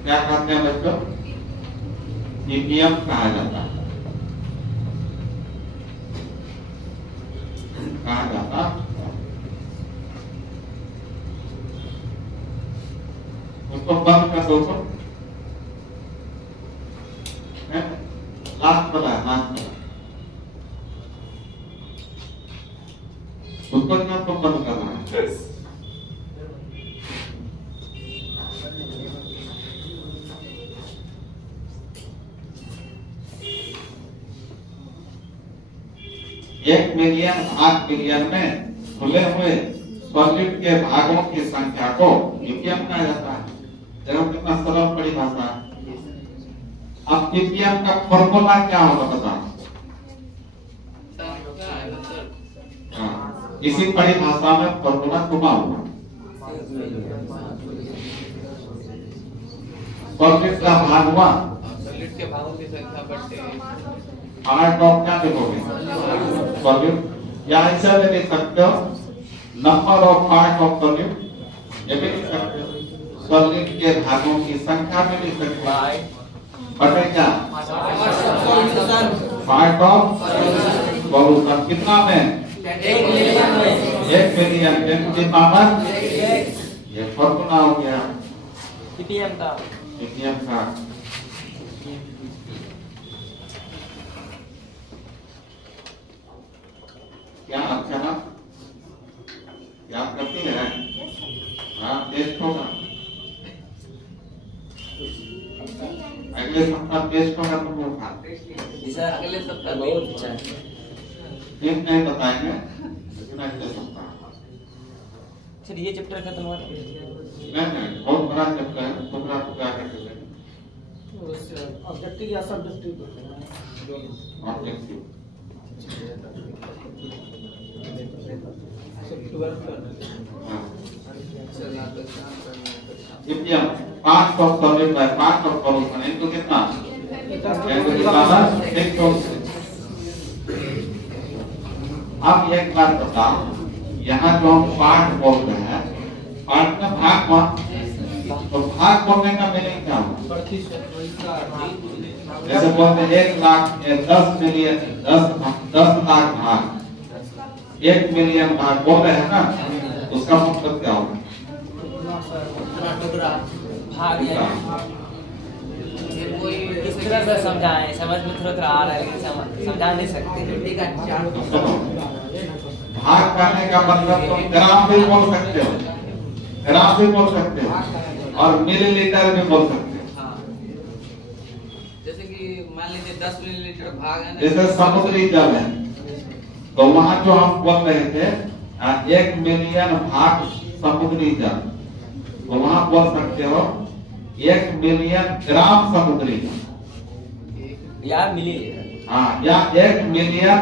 क्या कहते हैं बच्चों? ppm कहा जाता है। उसको बंद कर दो तो लास्ट वाला उसको क्या तो बंद करना है। एक मिलियन 8 मिलियन में खुले हुए सॉलिड के भागों की संख्या को ppm कहा जाता है। देखो कितना सरल परिभाषा है। अब ppm का फॉर्मूला क्या होगा बताओ? इसी परिभाषा में फॉर्मूला घुमा हुआ। सॉलिड का भाग हुआ, सॉलिड के भागों की संख्या बढ़ते हैं। पार्ट ऑफ क्या लिखोगे? सॉल्यूट। या ऐसा भी लिख सकते हो number of part of solute, ये भी लिख सकते हो। सॉल्यूट के भागों की संख्या में लिख सकते हो। बटे क्या? Part of solution. कितना में? 1 मिलियन 10 की पावर। ये फॉर्मूला हो गया ppm का। क्या अच्छा ना क्या करती है? हाँ टेस्ट होगा, अगले सप्ताह टेस्ट होगा तुम लोग का। सर अगले सप्ताह बहुत अच्छा है। ये नहीं बताएंगे लेकिन अगले सप्ताह। सर ये चैप्टर खत्म हुआ? नहीं बहुत बड़ा चैप्टर है, टुकड़ा करके ऑब्जेक्टिव या subjective objective. ppm 500 solid bye 500 solution into कितना? अब एक बात बताओ, यहाँ जो हम पार्ट बोल रहे हैं, पार्ट में भाग हुआ, तो भाग बोलने का मीनिंग क्या होगा? जैसे बोलते 1 लाख 10 मिलियन 10 लाख भाग, 1 मिलियन भाग बोल रहे हैं ना, उसका मतलब क्या होगा? भाग इस तरह से समझाएं, समझ में थोड़ा आ रहा है लेकिन समझा नहीं सकते। भाग करने का मतलब तुम ग्राम भी बोल सकते हो, ग्राम भी बोल सकते हो और मिलीलीटर भी बोल सकते हो। जैसे कि मान लीजिए 10 मिलीलीटर भाग है ना, जैसे समुद्री जल है तो वहाँ जो हम बोल रहे थे 1 मिलियन भाग समुद्री जल, तो वहाँ बोल सकते हो 1 मिलियन ग्राम समुद्री जल या मिलीलीटर। हाँ, या 1 मिलियन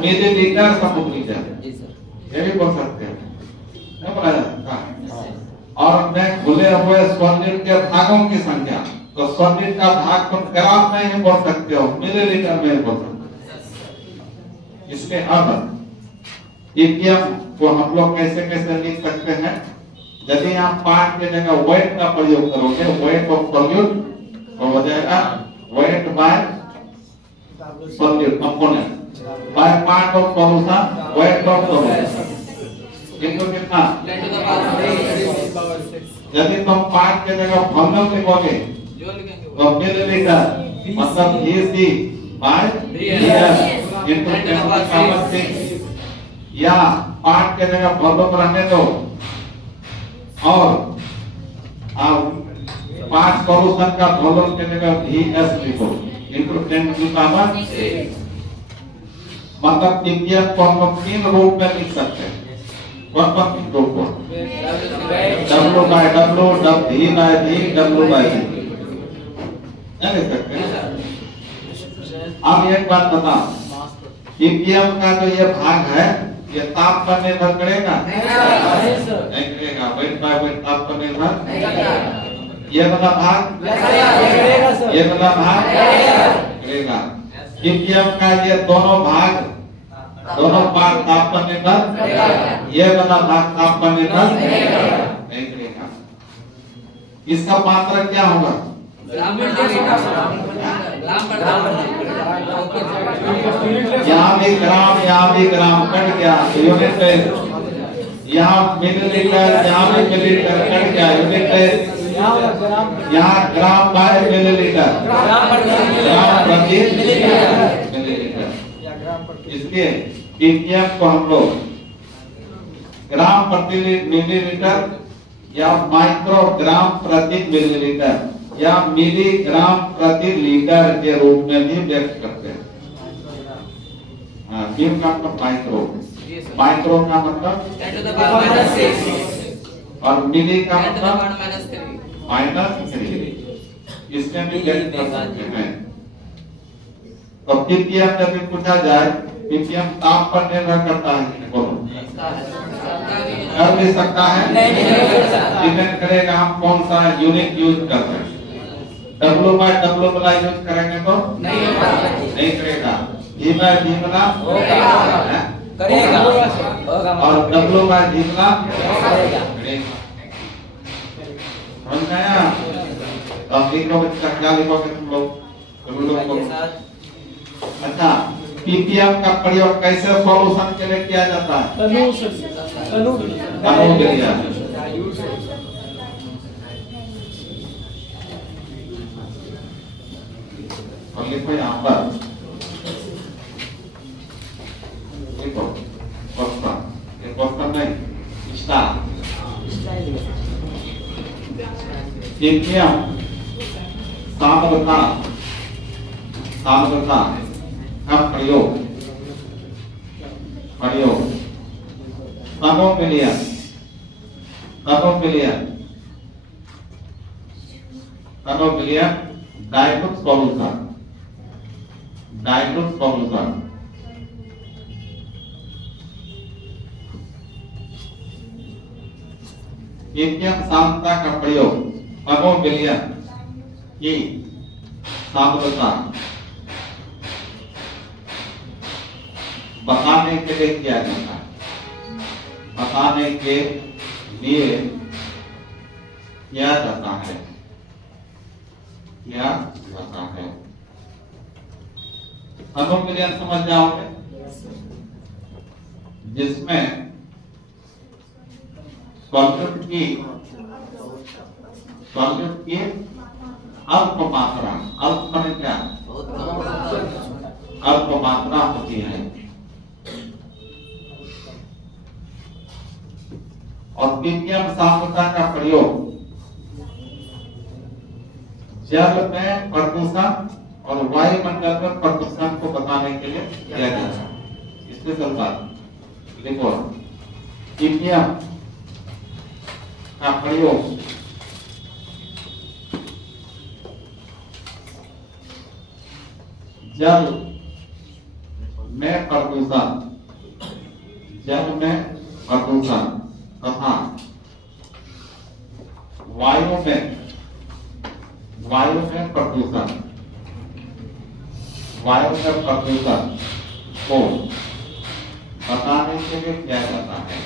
मिलीलीटर समुद्री जल, जी सर। ये भी बोल सकते हैं, नहीं बोला जा सकता। और मैं खुले हुए सॉलिड के भागों की संख्या, तो सॉलिड का भाग तुम ग्राम में ही बोल सकते हो, मिलीलीटर में ही बोल सकते हो। इसमें अब ppm को हम लोग कैसे कैसे लिख सकते हैं? यदि आप पार्ट के जगह वेट का प्रयोग करोगे, वेट ऑफ सॉल्यूट तो हो जाएगा weight by solute component by part of solution, wait of solution इनको कितना? यदि तुम पार्ट के जगह वॉल्यूम लिखोगे तो मिलीलीटर मतलब VC बाय VS इनटू 10 की पावर 6, या पार्ट के जगह वॉल्यूम रहने दो और आप पार्ट सॉल्यूशन का वॉल्यूम के जगह VS लिखो इनटू 10 की पावर 6। मतलब ppm को हम लोग 3 रूप में लिख सकते हैं। कौन कौन 3 रूप को? W by W, V by V, W by V नहीं लिख सकते। अब एक बात बताओ, ppm का जो ये भाग है ये ताप पर निर्भर करेगा? नहीं करेगा। वेट बाय वेट ताप पर निर्भर ये वाला भाग ये वाला भाग करेगा। ppm का ये दोनों भाग दोनों भाग तापमान निर्भर, ये वाला भाग तापमान निर्भर नहीं करेगा। इसका मात्रा क्या होगा? यहाँ भी ग्राम कट गया यूनिट, यहाँ मिलीलीटर, यहाँ भी मिलीलीटर कट गया यूनिट, यहाँ ग्राम बाय मिलीलीटर, ग्राम प्रति मिलीलीटर। इसलिए पीपीएम को हम लोग ग्राम प्रति मिलीलीटर या माइक्रोग्राम प्रति मिलीलीटर या मिलीग्राम प्रति लीटर के रूप में भी व्यक्त करते हैं। बीम का मतलब माइक्रो, माइक्रो का मतलब 10⁻⁶ और मिली का मतलब -3। इसमें भी व्यक्त कर सकते हैं। तो पीपीएम जब भी पूछा जाए, पीपीएम ताप पर निर्भर करता है, बोलो कर भी सकता है, डिपेंड करेगा हम कौन सा यूनिट यूज कर रहे हैं। W बाय W वाला यूज करेंगे तो नहीं करेगा, G बाय G वाला करेगा, और W बाय G वाला करेगा। समझ में आया? अब लिखो बच्चा, क्या लिखोगे तुम लोग? अच्छा, पीपीएम का प्रयोग कैसे सॉल्यूशन के लिए किया जाता है? तनु के लिए। और लिखो यहाँ पर, लिखो क्वेश्चन, ये क्वेश्चन नहीं, स्टार। पीपीएम सांद्रता का प्रयोग तनोमिलियन डाइल्यूट सॉल्यूशन पीपीएम सांद्रता का प्रयोग तनोमिलियन की सांद्रता बताने के लिए किया जाता है, बताने के लिए किया जाता है, तनोमिलियन समझ जाओगे, जिसमें सॉल्यूट की अल्प मात्रा, अल्प माने क्या? अल्प मात्रा होती है, और पीपीएम सांद्रता का प्रयोग जल में प्रदूषण और वायुमंडल में प्रदूषण को बताने के लिए किया जाता है। स्पेशल बात लिखो, पीपीएम का प्रयोग जल में प्रदूषण तथा वायु में प्रदूषण को बताने के लिए किया जाता है,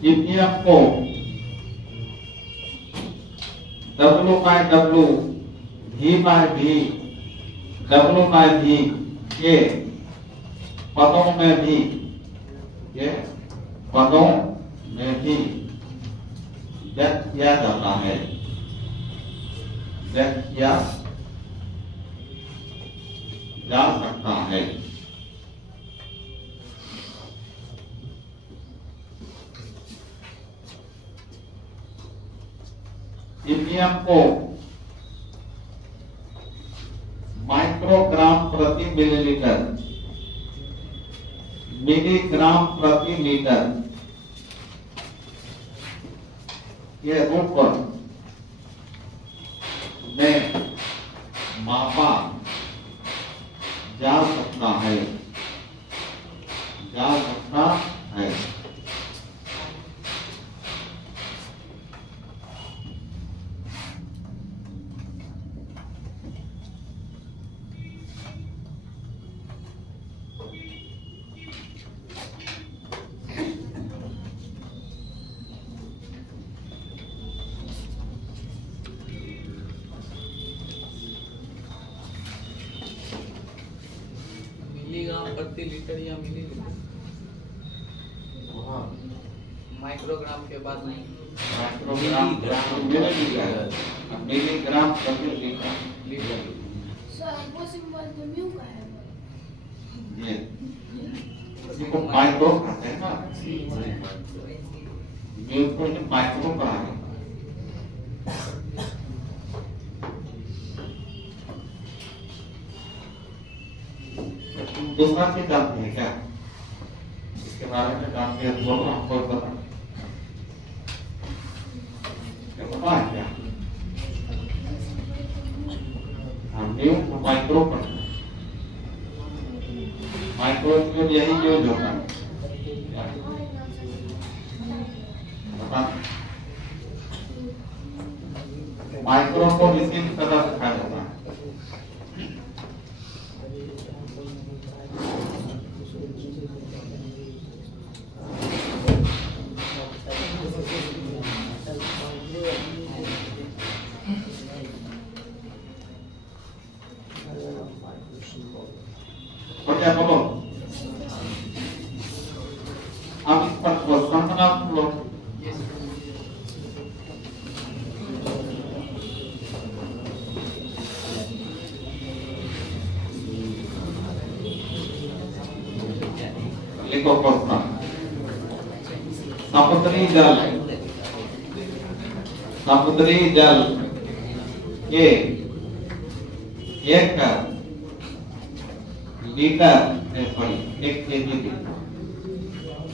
पीपीएम को W by W, V by V, W by V के पदों में भी व्यक्त किया जाता है, व्यक्त किया जा सकता है। पीपीएम को माइक्रोग्राम प्रति मिलीलीटर, मिलीग्राम प्रति लीटर के रूप में मापा जा सकता है, जा सकता है। मिलीग्राम प्रति लीटर या मिलीलीटर? माइक्रोग्राम के बाद नहीं। माइक्रोग्राम मिलीग्राम प्रति लीटर। वो सिंबल तो म्यू का है। ये इसी को माइक्रो कहते हैं ना, म्यू को माइक्रो कहा है। दूसरा चीज जानते हैं क्या, इसके बारे में जानते हैं तो हमको पता है क्या? म्यू माइक्रो पढ़ना, माइक्रो यही यूज होता है। माइक्रो को इसी तरह दिखाया जाता है। क्या बोलो, आप इस पर क्वेश्चन बना लो। लिखो क्वेश्चन, समुद्री जल के 1 लीटर 1 केजी,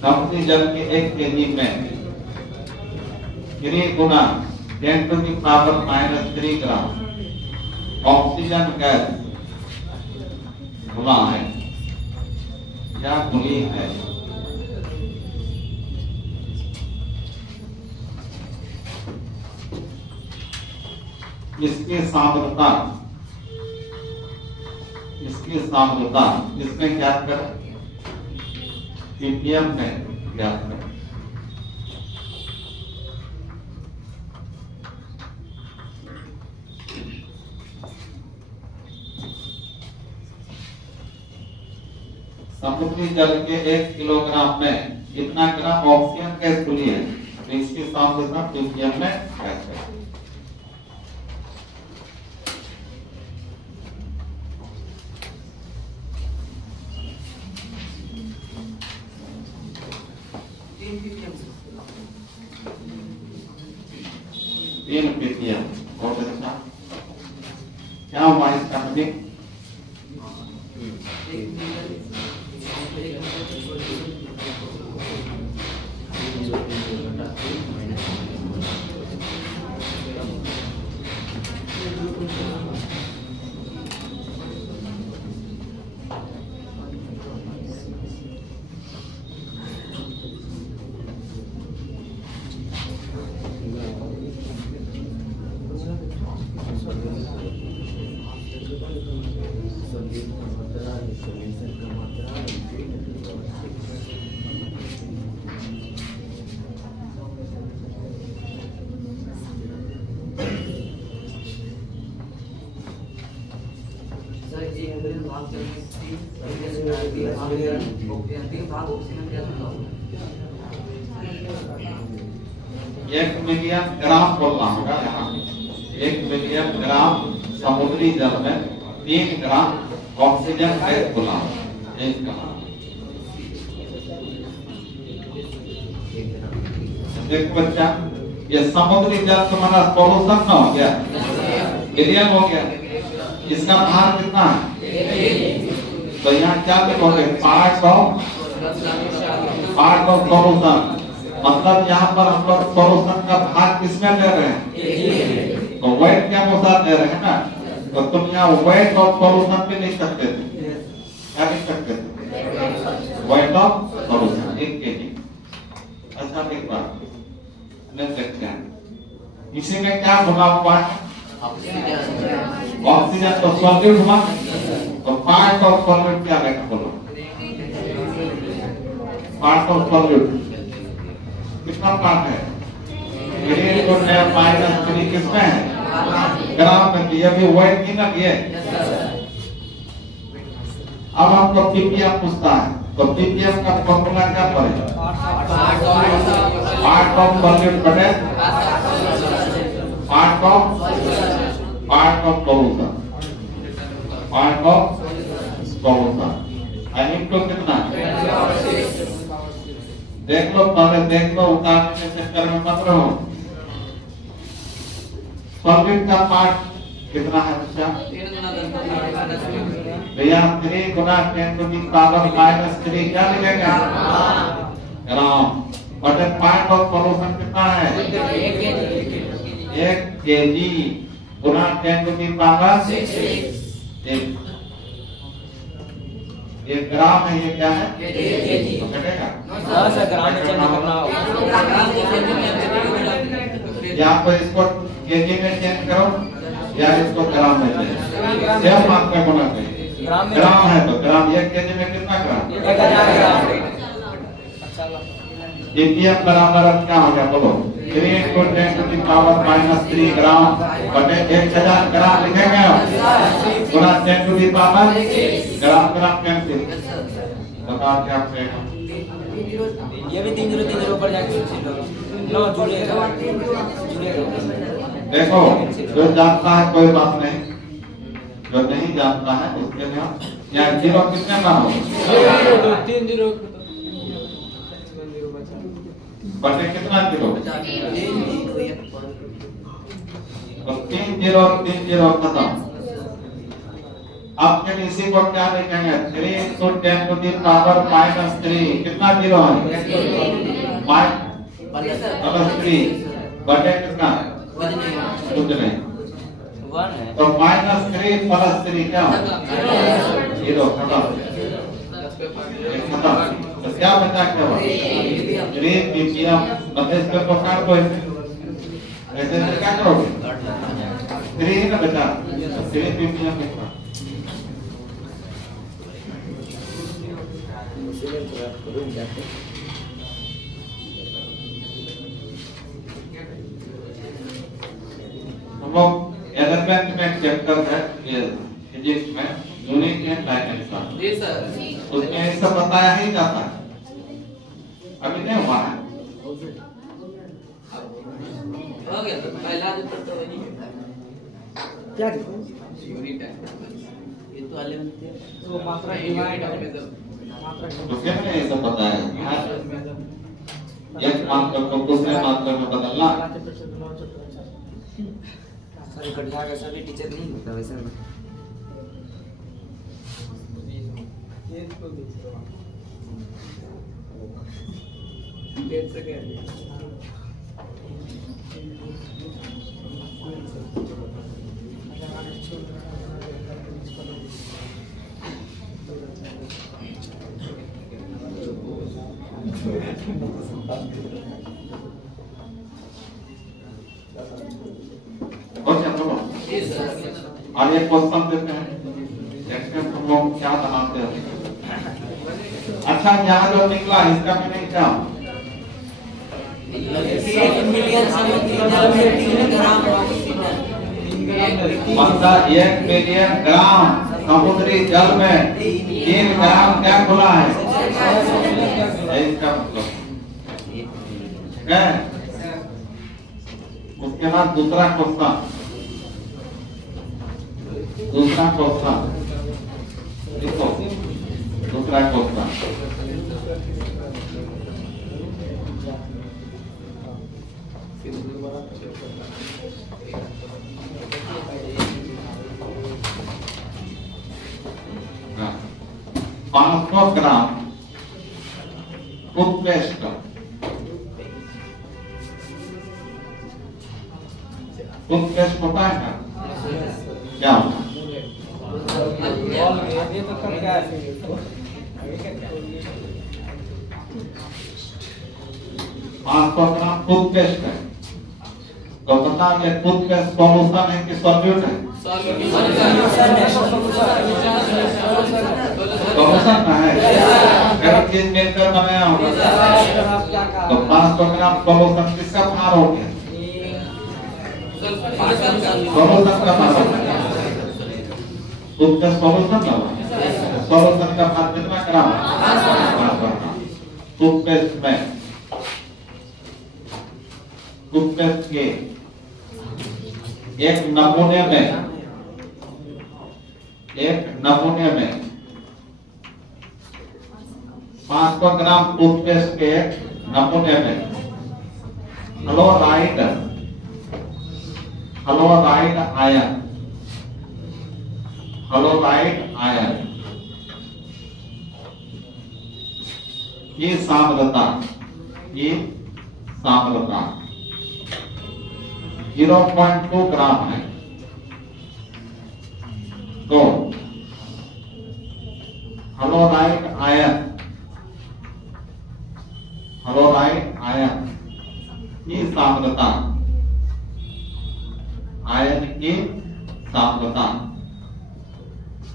समुद्री जल के 1 केजी में 3 गुना 10⁻³ ग्राम ऑक्सीजन गैस घुला है या घुली है। इसकी सांद्रता इसमें ज्ञात करें, ppm में ज्ञात करें। समुद्री जल के 1 किलोग्राम में कितना ग्राम ऑक्सीजन गैस खुली है, तो इसकी सांद्रता ppm में ज्ञात करें। तीन ppm, बहुत अच्छा। क्या हुआ इसका मतलब? एक मिलियन ग्राम बोलना होगा यहाँ, 1 मिलियन ग्राम समुद्री जल में 3 ग्राम ऑक्सीजन गैस बोला। देखो बच्चा, ये समुद्री जल तुम्हारा पॉल्यूशन ना हो गया, मिलियन हो गया। इसका भार कितना है? तो यहाँ क्या लिखोगे? Part of solution. मतलब यहाँ पर हम लोग सॉल्यूशन का भाग किसमें ले रहे हैं? तो वेट के अनुसार ले रहे हैं ना, तो तुम यहाँ वेट ऑफ सॉल्यूशन भी लिख सकते थे। Wait of solution 1 kg। अच्छा एक बात नेक्स्ट देखते हैं, इसी में क्या घुमा हुआ है? ऑक्सीजन तो सॉल्यूट हुआ, तो पार्ट ऑफ सॉल्यूट क्या लेकर बोलो? पार्ट ऑफ सॉल्यूट कितना पार्ट है? 3 माइनस 3 किसमें है? ग्राम में। ये भी वेट की ना ये। अब आपको पीपीएम पूछता है, तो पीपीएम का फॉर्मूला क्या पड़ेगा? पार्ट ऑफ सॉल्यूट बटे part of solution. Part of solution आई तो कितना? देख लो पहले, देख लो, उतारने के चक्कर में मत रहो। सॉल्यूट का पार्ट कितना है बच्चा? भैया 3 गुना 10 टू दी पावर -3 क्या लिखेगा? ग्राम। बटे पार्ट ऑफ सॉल्यूशन कितना है? 1 kg गुना 10 टू दी पावर 1। ये ग्राम है, ये क्या है? तो घटेगा ग्राम में चेंज करना या तो इसको केजी में चेंज करो या इसको ग्राम में चेंज। सेम मात्रा होना चाहिए। ग्राम है तो ग्राम 1 केजी में कितना ग्राम? 1000 ग्राम। पीपीएम बराबर क्या हो गया बोलो? 3 × 10 टू दी पावर -3 ग्राम बटे 1000 ग्राम लिखेंगे गुना 10 to the power gram cancel. बताओ क्या करेगा? ये भी 3 ऊपर जाके जुड़ेगा। देखो जो जानता है कोई बात नहीं, जो नहीं जानता है उसके लिए यहाँ 0 कितने का हो? 3 0 बटे कितना किलो? तो 3 0 खत्म। अब फिर इसी को क्या लिखेंगे? 3 × 10 टू दी पावर -3 कितना किलो है? -3 बटे कितना? कुछ नहीं। तो -3 + 3 क्या हो? 0 खत्म। खत्म। तो क्या बचा? क्या हुआ? 3 पीपीएम मतलब इसके तो काट दो ऐसे क्या करोगे? 3 ना बचा, 3 पीपीएम कितना? हम लोग एलिमेंट में चैप्टर है ये फिजिक्स में यूनिट एंड डायमेंशन। जी सर। उसमें ये सब बताया ही जाता है, अभी नहीं हुआ है। हो गया तो पहला जो तो वही है क्या यूनिट है। ये तो 11 थे वो मात्रा यूनिट में तो उसके में ये सब बताया एक मात्रा को दूसरे मात्रा में बदलना। सर कटिया का सभी टीचर नहीं होता वैसे में। ये तो डेढ़ सेकंड और एक क्वेश्चन देते हैं, देखते हैं तुम लोग क्या बनाते हो। अच्छा यहाँ जो निकला इसका मीनिंग क्या? 1 मिलियन ग्राम ऑक्सीजन। मतलब 1 मिलियन ग्राम समुद्री जल में 3 ग्राम क्या खुला है? इसका मतलब है। उसके बाद दूसरा क्वेश्चन देखो, दूसरा क्वेश्चन हाँ, 500 ग्राम टूथपेस्ट होता है क्या होता है? ये तो कर क्या है 500 ग्राम टूथपेस्ट है तो बता ये टूथपेस्ट सॉल्यूशन है कि सॉल्यूट है? सॉल्यूशन है। कई चीज मिलकर बनाया होगा तो 500 ग्राम सॉल्यूशन किसका भार हो गया? सॉल्यूशन का भार हो गया। टूथपेस्ट सॉल्यूशन का सॉल्यूशन का भार कितना ग्राम है? टूथपेस्ट में टूथपेस्ट के एक नमूने में 500 ग्राम टूथपेस्ट के नमूने में फ्लोराइड आयन की सांद्रता 0.2 ग्राम है तो फ्लोराइड आयन की सांद्रता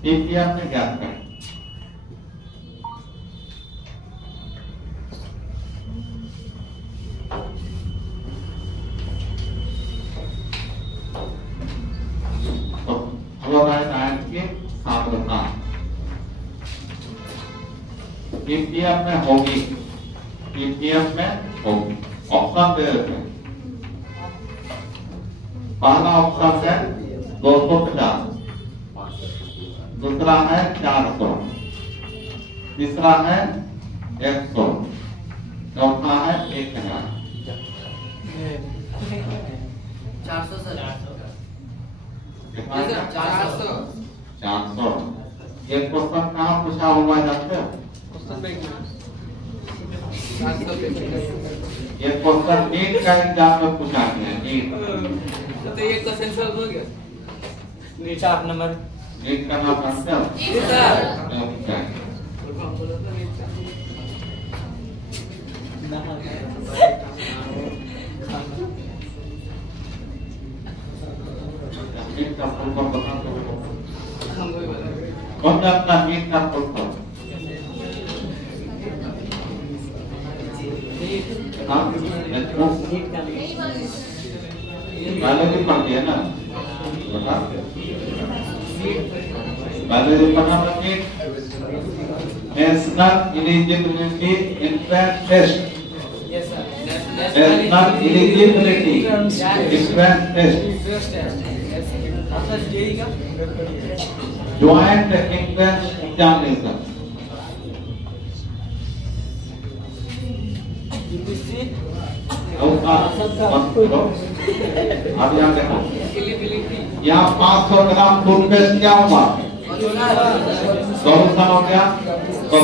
ppm में ज्ञात करें। तो फ्लोराइड आयन की सांद्रता ppm में होगी। ऑप्शन दे देते हैं। पहला ऑप्शन है 250, दूसरा है 400, तीसरा है 100, चौथा है 1000। 400। ये क्वेश्चन कहाँ पूछा हुआ जानते हो? ये क्वेश्चन नीट का एग्जाम में पूछा गया। नीट तो ये क्वेश्चन सॉल्व हो गया। नीट 8 नंबर नीट का नाम जानते हो? नीट का फुल फॉर्म बता दो। कौन जानता नीट का फुल फॉर्म? बायोलॉजी पढ़ती है ना? बता। बायोलॉजी पढ़ना पड़ती है। National eligibility entrance test. National eligibility entrance test. Joint entrance examination. अब यहाँ देखो, यहाँ 500 ग्राम टूथपेस्ट क्या हुआ? सॉल्यूशन हो गया। तो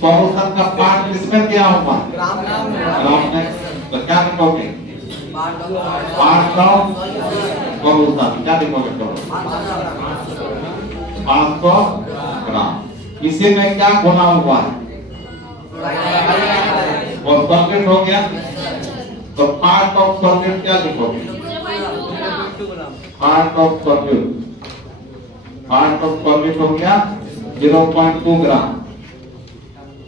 सॉल्यूशन का पार्ट किसमें क्या हुआ? ग्राम में। तो क्या लिखोगे? Part of solution. क्या लिखोगे? 500 ग्राम। इसी में क्या गुना हुआ है? और सॉल्वेंट हो गया। तो पार्ट ऑफ सॉल्वेंट क्या लिखोगे? पार्ट ऑफ सॉल्वेंट हो गया 0.2 ग्राम।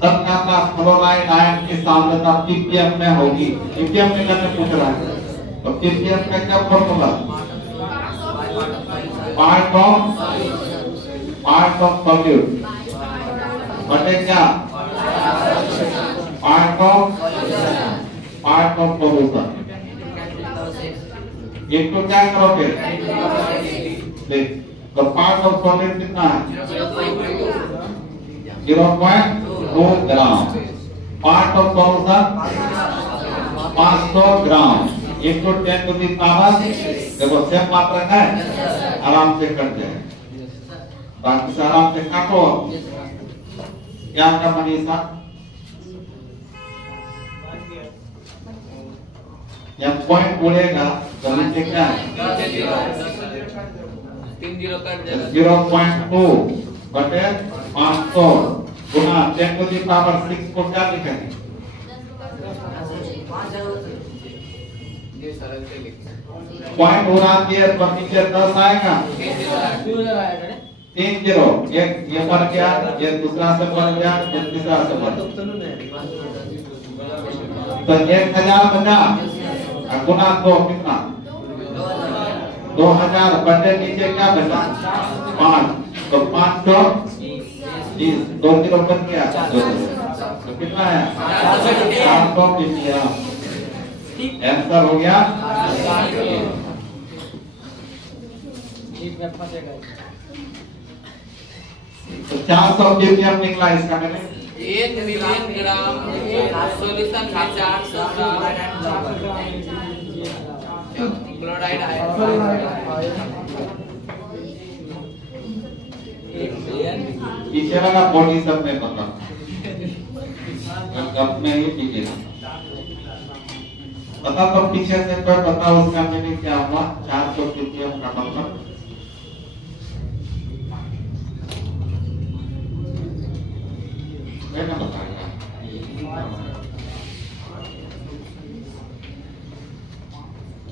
तब का फ्लोराइड आयन की सांद्रता ppm में होगी। ppm में करने पूछ रहा है तो ppm का क्या फॉर्मूला? पार्ट ऑफ सॉल्वेंट बटे क्या? Part of solution. इनको क्या करोगे? देख तो पार्ट ऑफ सॉल्वेंट कितना है? 0.2 gram. Part of solution 500 gram into 10 to the power। देखो सेम मात्रा है, आराम से करते हैं। बाकी से आराम से काटो। क्या का मनीषा? जब पॉइंट बोलेगा तो नीचे क्या है? 3 0 कट जाएगा। 0.2 बटे 500 गुना 10 to the power 6 को क्या लिखेंगे? पॉइंट हो रहा है पर नीचे 10 आएगा 3 0 एक ये बढ़ गया ये दूसरा से बढ़ गया ये तीसरा से बढ़ गया तो 1000 बचा गुना 2 कितना 2000 बढ़े नीचे क्या बचा 5 तो 5 तो 2 0 बन गया तो कितना है 400 किया आंसर हो गया तो 400 ppm निकला इसका मैंने 1 मिलियन ग्राम सॉल्यूशन में 400 ग्राम क्लोराइड आया पीछे वाला बॉडी सब में पता कप में ही पीछे पता तो पीछे से कोई पता उसका मीनिंग क्या हुआ 400 ppm का मतलब मैंने बताया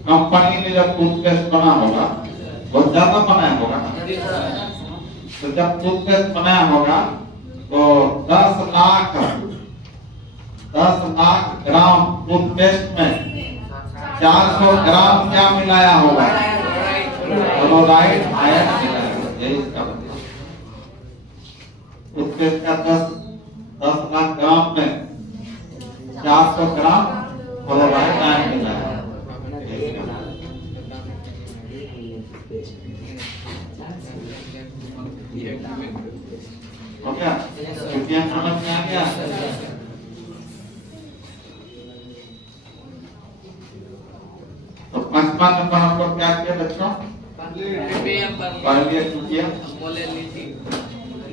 कंपनी में जब टूथपेस्ट बना होगा बहुत ज्यादा बनाया होगा ना तो जब टूथपेस्ट बनाया होगा तो 10 लाख ग्राम टूथपेस्ट में 400 ग्राम क्या मिलाया होगा क्लोराइड आयन मिलाया होगा यही इसका मतलब टूथपेस्ट का 10 लाख ग्राम में 400 ग्राम क्लोराइड आयन मिलाया होगा हो गया विज्ञान समझ में आ गया तो 5वां नंबर हम लोग क्या किया बच्चों पहले किया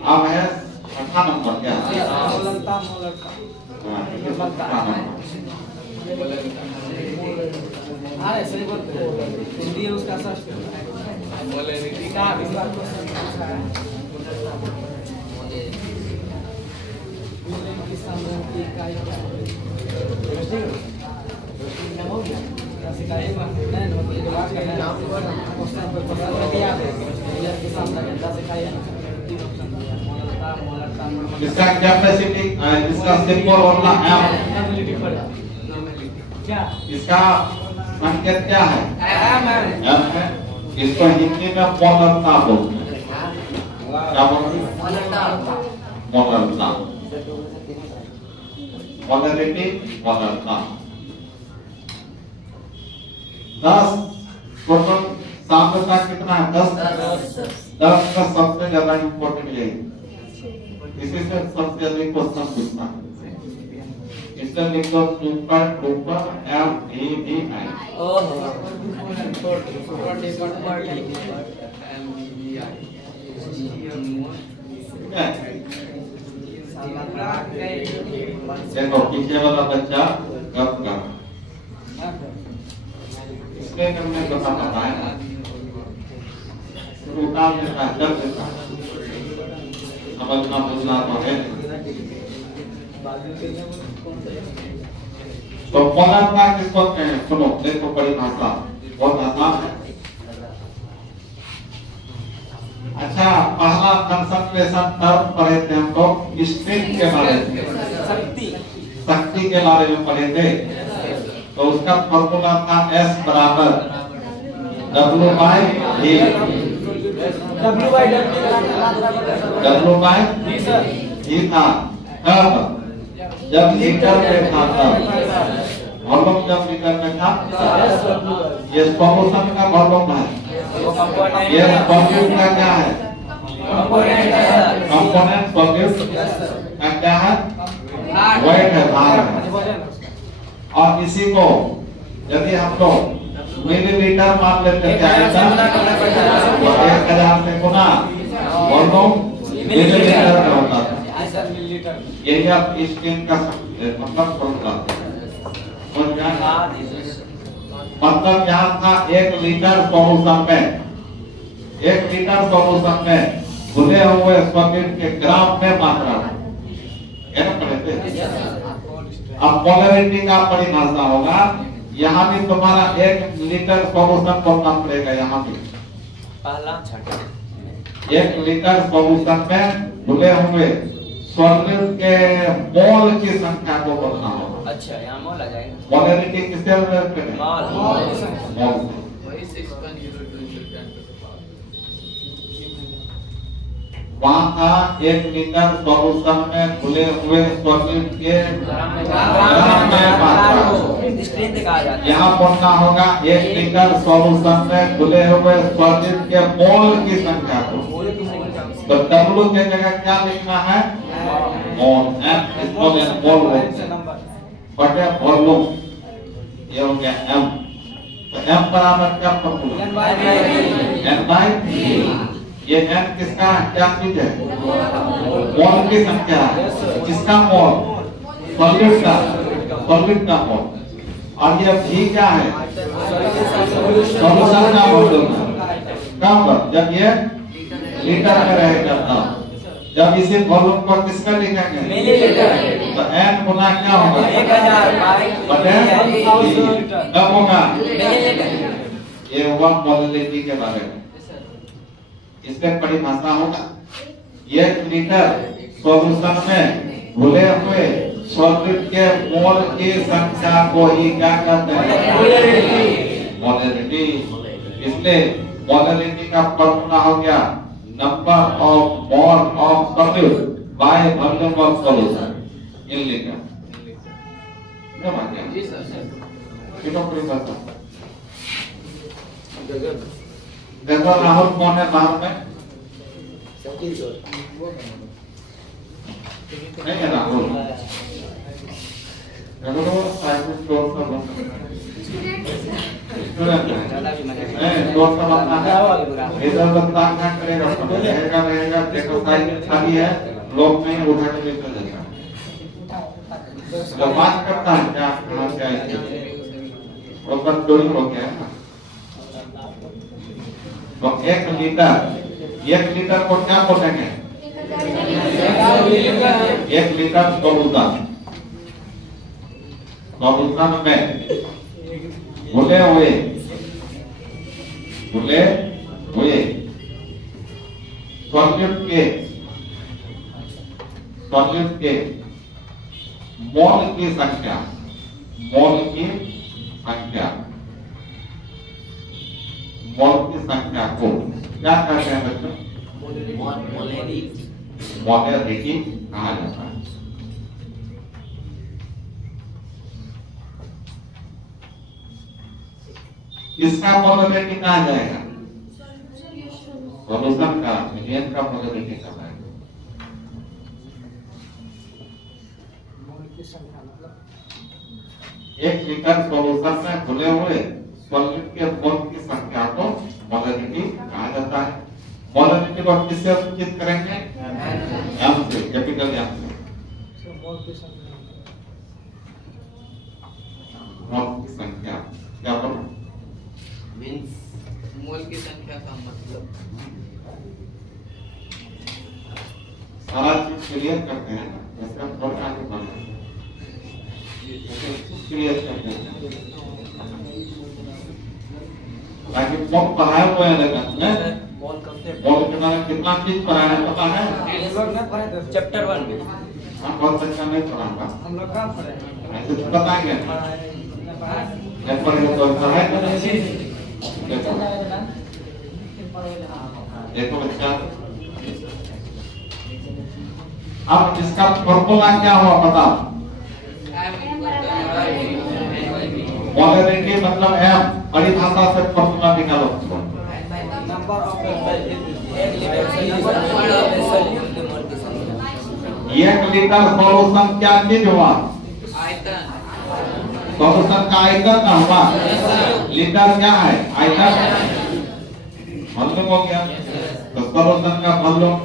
अब है 6वां नंबर क्या हिंदी उसका सर्च इसका कैपेसिटी इसका सिंबल और एम इसका संकेत क्या है एम है इसको हिंदी में मोलरता बोलते हैं क्या बोलते हैं मोलरता मोलरिटी मोलरता 10 टोटल सांद्रता कितना है 10 का सबसे ज्यादा इम्पोर्टेंट यही इसी से सबसे अधिक क्वेश्चन पूछना है इससे लिख दो सुपर डुपर LEDI देखो पीछे वाला बच्चा कब का इसमें हमने बताया उतार देता है कर देता है समझना बुझना तो है तो मोलरता किसको कहते हैं सुनो देखो परिभाषा बहुत आसान है अच्छा पहला कंसंट्रेशन टर्म पढ़े थे हम लोग स्ट्रेंथ के बारे में शक्ति के बारे में पढ़े थे तो उसका फॉर्मूला था S बराबर W बाय D था तब जब लीटर में था तब वॉल्यूम जब लीटर में था ये सॉल्यूशन का वॉल्यूम है ये सॉल्यूट का क्या है कंपोनेंट सॉल्यूट का क्या है वेट है भार है और इसी को यदि हम लोग मिलीलीटर मान लेते हैं 1000 से गुना वॉल्यूम मिलीलीटर में होता था यही आप स्क्रीन का मतलब समझ मतलब यहाँ था 1 लीटर सॉल्यूशन में घुले हुए सॉलिड के ग्राम में मात्रा थे। अब पोलैरिटी का परिभाषा होगा, यहाँ भी तुम्हारा 1 लीटर सॉल्यूशन बोलना पड़ेगा। यहाँ भी पहला 1 लीटर सॉल्यूशन में घुले हुए सॉल्यूट के मोल की संख्या को बोलना होगा। अच्छा, यहाँ मोल आ जाएगा। पोलैरिटी किससे रिलेटेड है? मोल। मोल से। वही 6.02 वहाँ का 1 लीटर सॉल्यूशन में घुले हुए सॉल्यूट के ग्राम में मात्रा। स्ट्रेंथ कहा जाता है। यहाँ बोलना होगा 1 लीटर सॉल्यूशन में घुले हुए सॉल्यूट के मोल की संख्या को। तो W के जगह क्या लिखना है? मोल। M स्मॉल n मोल बटे वॉल्यूम, ये हो गया M। तो M बराबर क्या फॉर्मूला? N बाई ये n किसका क्या चीज है? मोल की संख्या है। किसका मोल? सॉल्यूट का, सॉल्यूट का मोल। और ये V क्या है? सॉल्यूशन का वॉल्यूम। कब? जब ये लीटर में रहेगा तब। जब इसी वॉल्यूम को किसका लिखेंगे? मिलीलीटर। तो n गुना क्या होगा? 1000 बटे कब होगा? मिलीलीटर। ये हुआ मोलैलिटी के बारे में। इसमें परिभाषा होगा 1 लीटर सॉल्यूशन में घुले हुए सॉल्यूट के मोल की संख्या को ही क्या कहते हैं? मोलैलिटी। इसलिए मोलैलिटी का फॉर्मूला हो गया number of mole of solute by volume of solution in litre. क्या बात है? जी सर। कितना परिभाषा? देखो राहुल कौन है बाहर में? नहीं है राहुल। देखो साइकिल स्टोर का स्टूडेंट है। स्टोर का बंदा है। इधर बंदा क्या करेगा? रहेगा देखो साइकिल खाली है, लोग नहीं उठा के लेकर जाएगा। तो बात करता है क्या कहाँ से आए? वो पर चोरी हो गया है। तो 1 लीटर को क्या बोलेंगे? 1 लीटर सॉल्यूशन में घुले हुए सॉल्यूट के मोल की संख्या को क्या कहते हैं बच्चों? मोलैरिटी कहा जाता है। इसका मोलैरिटी कहा जाएगा? सॉल्यूशन का, मिलियन का मोलैरिटी कहा जाएगा। 1 लीटर सॉल्यूशन में घुले हुए सॉल्यूट के मोल की संख्या को मोलैरिटी कहा जाता है। मोलैरिटी को किससे सूचित करेंगे? M से, कैपिटल M से। मोल की संख्या क्या बोलो? मोल की संख्या का मतलब सारा चीज क्लियर करते हैं ना, जैसे हम थोड़ा आगे बढ़ रहे हैं क्लियर करते हैं। बाकी मोल पढ़ाए हुए हैं लेकिन मोल के बारे में कितना चीज पढ़ा है पता है? चैप्टर 1 में हम बहुत अच्छा नहीं पढ़ाऊंगा, हम लोग कहाँ पढ़े? ऐसे तो बताएंगे नहीं पढ़ेंगे तो पढ़ाई करेंगे। देखो बच्चा, अब इसका फॉर्मूला क्या हुआ बताओ? मोलैरिटी मतलब M, परिभाषा से फॉर्मूला निकालो। नंबर ऑफ 1 लीटर सॉल्यूशन क्या चीज हुआ? आयतन। सॉल्यूशन का आयतन ना हुआ? लीटर क्या है? आयतन। वॉल्यूम हो गया। तो सॉल्यूशन का वॉल्यूम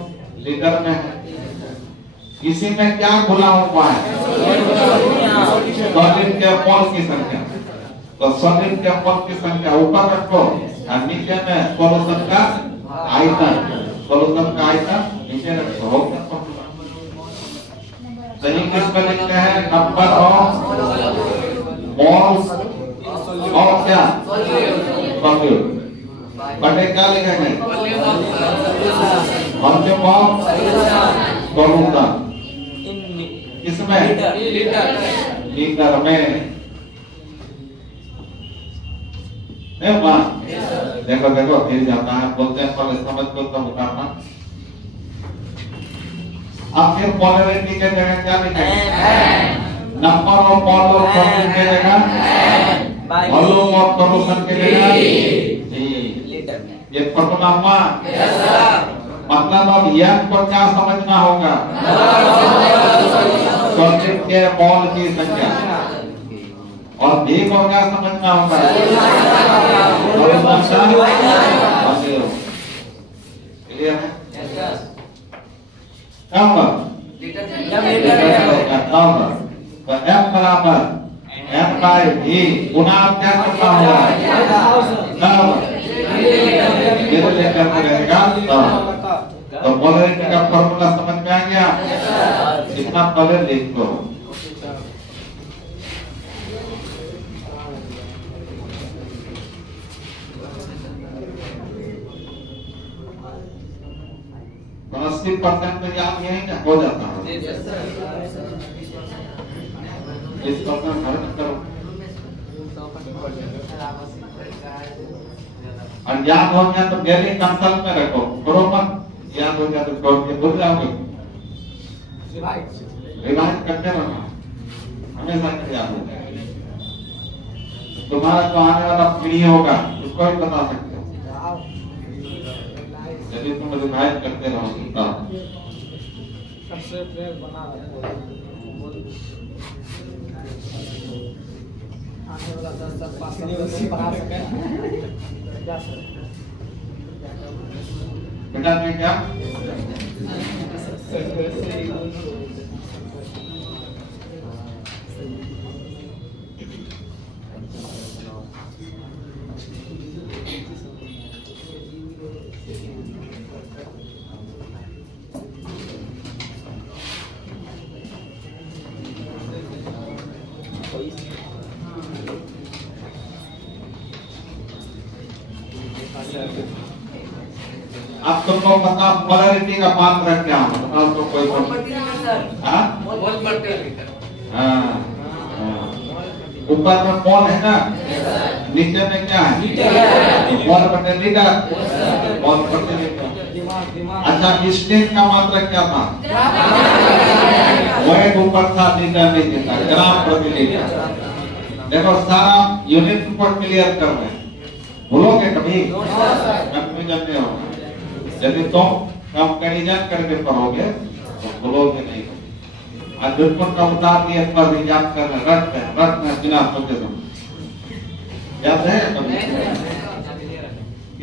लीटर में है। इसी में क्या घुला हुआ है? सॉलिड के मोल की संख्या। तो सॉलिड के मोल की संख्या ऊपर रखो और नीचे में सॉल्यूशन का आयतन। सॉल्यूशन का आयतन नीचे रखो। सही किस पे लिखते हैं? नंबर ऑफ मोल्स और क्या सॉल्यूट बटे क्या लिखेंगे? वॉल्यूम ऑफ सॉल्यूशन किसमें? लीटर में। देखो देखो फिर जाता है, बोलते हैं पहले समझ को तब उतारना। अब फिर पोलैरिटी के जगह क्या लिखेंगे? Number of mole of solute के जगह वॉल्यूम ऑफ सॉल्यूशन के जगह लीटर। ये फॉर्मूला मतलब अब यह को क्या समझना होगा? सॉल्यूट के मोल की संख्या। और भी को क्या समझना होगा? क्लियर है? क्या होगा? तो F बराबर F बाय V गुना क्या करना होगा? मिलीलीटर में रहेगा। तो पोलैरिटी का फॉर्मूला समझ में आ गया? इतना पहले लिख लो। तो 80% में याद यही क्या हो जाता है? 20% हर करो और याद हो गया तो गैली कंसल में रखो, करो मत। याद हो गया तो छोड़ के भूल जाओगे। रिवाइज करते रहना, हमेशा याद हो जाएगा। तुम्हारा जो आने वाला पीढ़ी होगा उसको भी बता सकते हो यदि तुम रिवाइज करते रहोगे तब। आने वाला 10 पास बना सके। बेटा में क्या अब तुमको पता पोलैरिटी का मात्रा क्या होता है? तो कोई ऊपर में मोल है ना, नीचे में क्या है? मोल बटे लीटर। मोल बटे लीटर। अच्छा स्टेन का मात्रा क्या था? वही ऊपर था, लीटर नीचे था, ग्राम प्रति लीटर। देखो सारा यूनिट को क्लियर कर रहे हैं, भूलोगे कभी? कंफ्यूजन नहीं होगा। यदि तुम कंपैरिजन करके पढ़ोगे तो भूलोगे नहीं। आज दुश्मन का उतार दिए पर याद करना, रटना बिना सोचे समझे। याद है कभी?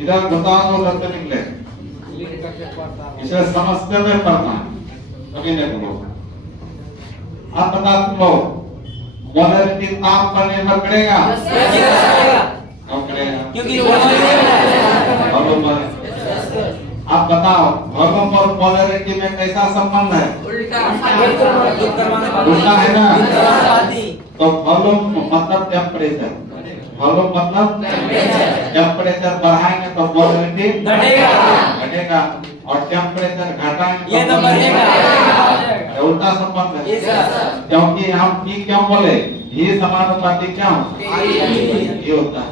इधर बताओ तो रट निकले। इसे समझते में पढ़ना कभी नहीं भूलोगे। आप बता तुम लोग पोलैरिटी ताप पर निर्भर करेगा? क्यों करेगा? क्योंकि आप बताओ वॉल्यूम और पोलैरिटी में कैसा संबंध है? उल्टा है ना। तो वॉल्यूम मतलब टेम्परेचर, वॉल्यूम मतलब टेम्परेचर बढ़ाएंगे तो पोलैरिटी घटेगा और टेम्परेचर घटाएंगे तो बढ़ेगा। उल्टा संबंध है, क्योंकि हम पी क्यों बोले? ये समानुपाती क्या होता है? ये होता है।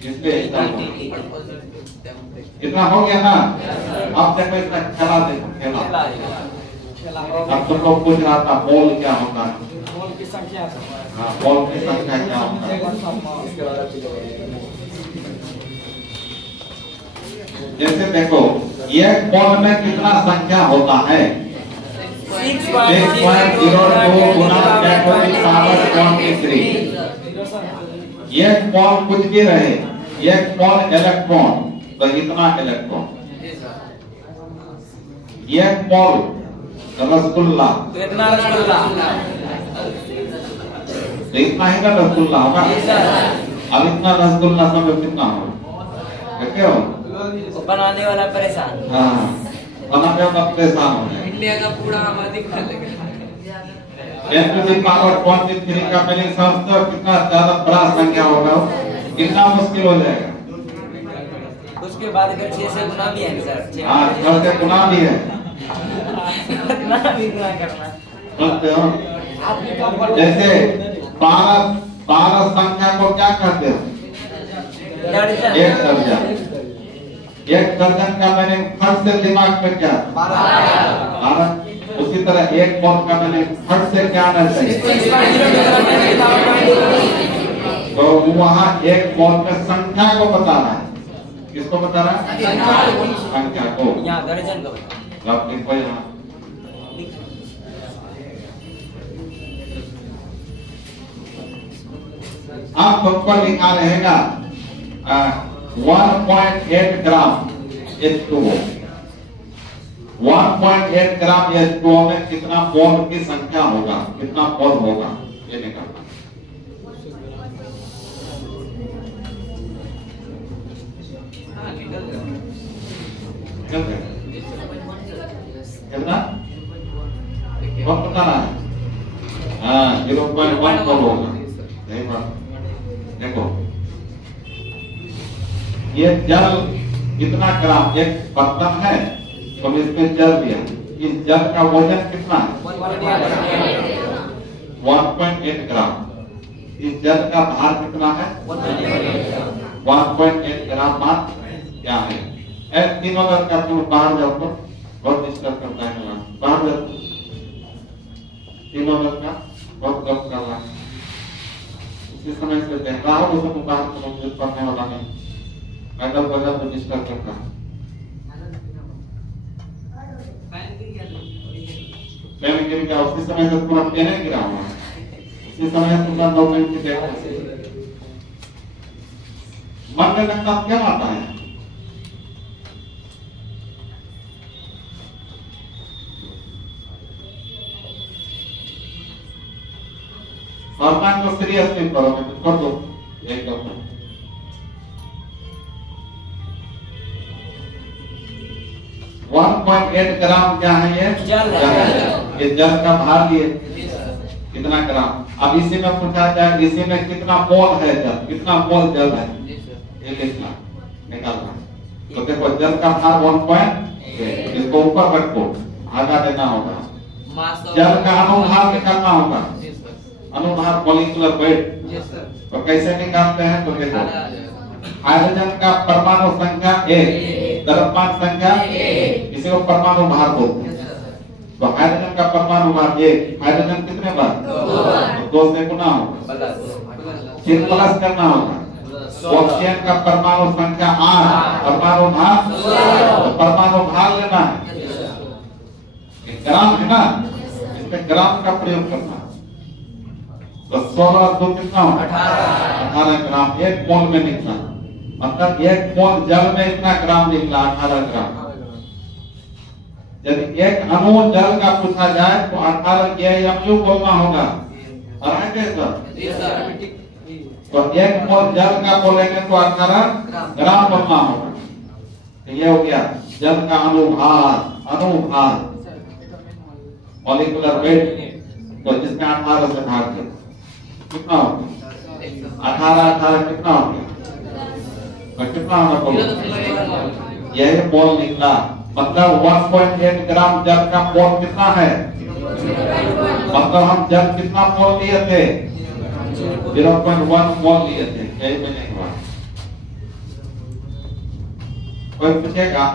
इसलिए इतना हो गया ना। अब देखो इसका खेला देखो, खेला। अब तुम लोग पूछ रहा था मोल क्या होता है? मोल की संख्या। हाँ, मोल की संख्या क्या होता है? जैसे देखो एक मोल में कितना संख्या होता है? 6.02 गुना 10⁻³ एक मोल कुछ भी रहे, एक मोल इलेक्ट्रॉन तो इतना इलेक्ट्रॉन। एक मोल रसगुल्ला तो इतना रसगुल्ला, तो इतना ही ना रसगुल्ला होगा। अब इतना रसगुल्ला सब कितना होगा? क्या हो? बनाने वाला परेशान। हाँ, बनाने वाला परेशान हो जाए। इंडिया का पूरा आबादी खा लेगा। 10 to the power 23 का मीनिंग समझते हो कितना ज्यादा बड़ा संख्या होगा, कितना मुश्किल हो जाएगा। उसके बाद अगर 6 से गुना भी है ना सर, 6 हाँ 6 से गुना भी है, गुना भी गुना करना समझते हो। जैसे 12 संख्या को क्या कहते हो? दर्जन। एक दर्जन। एक दर्जन का मीनिंग फट से दिमाग में क्या? 12। उसी तरह एक मोल का मीनिंग फट से क्या आना चाहिए? तो वहाँ एक मोल में संख्या को बता रहा है, किसको बता रहा है? संख्या को। यहाँ दर्जन को आप लिखो यहाँ, आप सबको लिखा रहेगा 1.8 ग्राम H2O। 1.8 ग्राम H2O में कितना मोल की संख्या होगा, कितना मोल होगा, ये निकालना। कितना? कौन बता रहा है? हाँ 0.1 मोल होगा। सही बात। देखो ये जल कितना ग्राम, एक बर्तन है तो इसमें जल दिया, इस जल का वजन कितना है? 1.8 ग्राम। इस जल का भार कितना है? 1.8 ग्राम भार क्या है? तीनों लड़का तुम बाहर जाओ तो बहुत डिस्टर्ब करता है, बाहर जाओ। तीनों लड़का बहुत गप कर रहा है, इसी समय से देख रहा हूँ उसे बाहर तो पढ़ने वाला नहीं, मैडम वगैरह तो डिस्टर्ब करता है। पेन गिर गया, उसी समय से पूरा पेन गिरा हुआ है, उसी समय पूरा 2 मिनट की देर मन में लगता क्या आता है? सावधान को सीरियसली करो, कर दो यही करना। 1.8 ग्राम क्या है? ये जल है। ये जल का भार लिए कितना ग्राम। अब इसी में पूछा जाए इसी में कितना मोल है जल, कितना मोल जल है, ये लिखना निकालना। तो देखो जल का भार 1.8, इसको ऊपर रखो, आधा देना होगा। जल का अनुभार निकालना होगा, अनुभार मॉलिक्यूलर वेट। तो कैसे निकालते हैं? तो देखो हाइड्रोजन का परमाणु संख्या 1, द्रव्यमान संख्या 1, इसी को परमाणु भार बोलते हैं। तो हाइड्रोजन का परमाणु भार 1, हाइड्रोजन कितने बार? 2 से गुना होगा, फिर प्लस करना होगा। ऑक्सीजन का परमाणु संख्या 8, परमाणु भार, तो परमाणु भार लेना है, ग्राम है ना, इसमें ग्राम का प्रयोग करना। तो 16 2 कितना होगा? 18 ग्राम एक मोल में निकला, मतलब एक मोल जल में इतना ग्राम निकला, 18 ग्राम। यदि एक अणु जल का पूछा जाए तो 18 AMU बोलना होगा, और है कैसा? तो एक मोल जल का बोलेंगे तो 18 ग्राम बोलना होगा। तो ये हो गया जल का अनुभार, अनुभार मॉलिक्यूलर वेट। तो जिसमें 18 से भाग दो कितना हो गया? 18 कितना हो गया? और कितना होना बोलो? यही मोल निकला, मतलब 1.8 ग्राम जल का मोल कितना है? मतलब हम जल कितना मोल लिए थे? 0.1 मोल लिए थे। यही मैंने कहा। कोई पूछेगा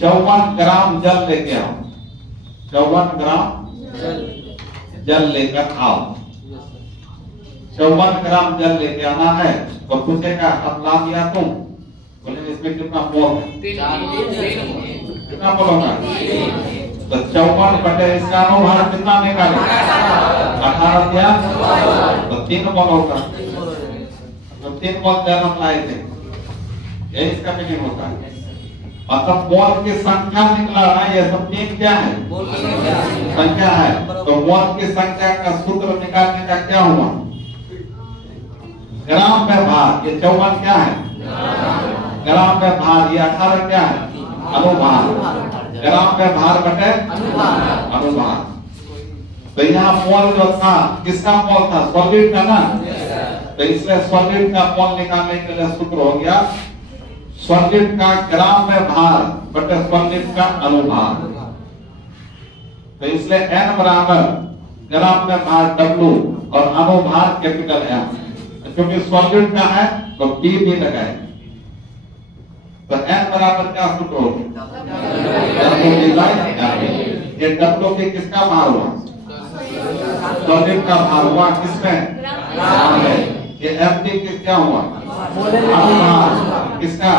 54 ग्राम जल लेके आओ, 54 ग्राम जल लेकर आओ। 54 ग्राम जल लेके आना है तो पूछेगा अब ला दिया तुम, बोले इसमें कितना मोल है? कितना मोल होगा? तो 54 बटे इसका अनुभार कितना निकाले? 18 दिया तो 3 मोल होगा। तो 3 मोल जल हम लाए थे, यही इसका मीनिंग होता है। मतलब मोल की संख्या निकला ना, ये सब 3 क्या है? संख्या है। तो मोल की संख्या का सूत्र निकालने का क्या हुआ? ग्राम में भार। ये 54 क्या है? ग्राम में भार। ये 18 क्या है? अनुभार। ग्राम में भार बटे अनुभार। तो यहाँ मोल जो था किसका मोल था? सॉलिड का ना। तो इसलिए सॉलिड का मोल निकालने के लिए सूत्र हो गया सॉलिड का ग्राम में भार बटे सॉलिड का अनुभार। तो इसलिए n बराबर ग्राम में भार W और अनुभार कैपिटल M। क्योंकि सॉलिड का है तो B भी लगाए। तो n बराबर क्या सूत्र होगा? ये W किसका भार हुआ? सॉलिड का भार हुआ किसमें? ग्राम में। ये FD किस क्या हुआ? अनुभार किसका?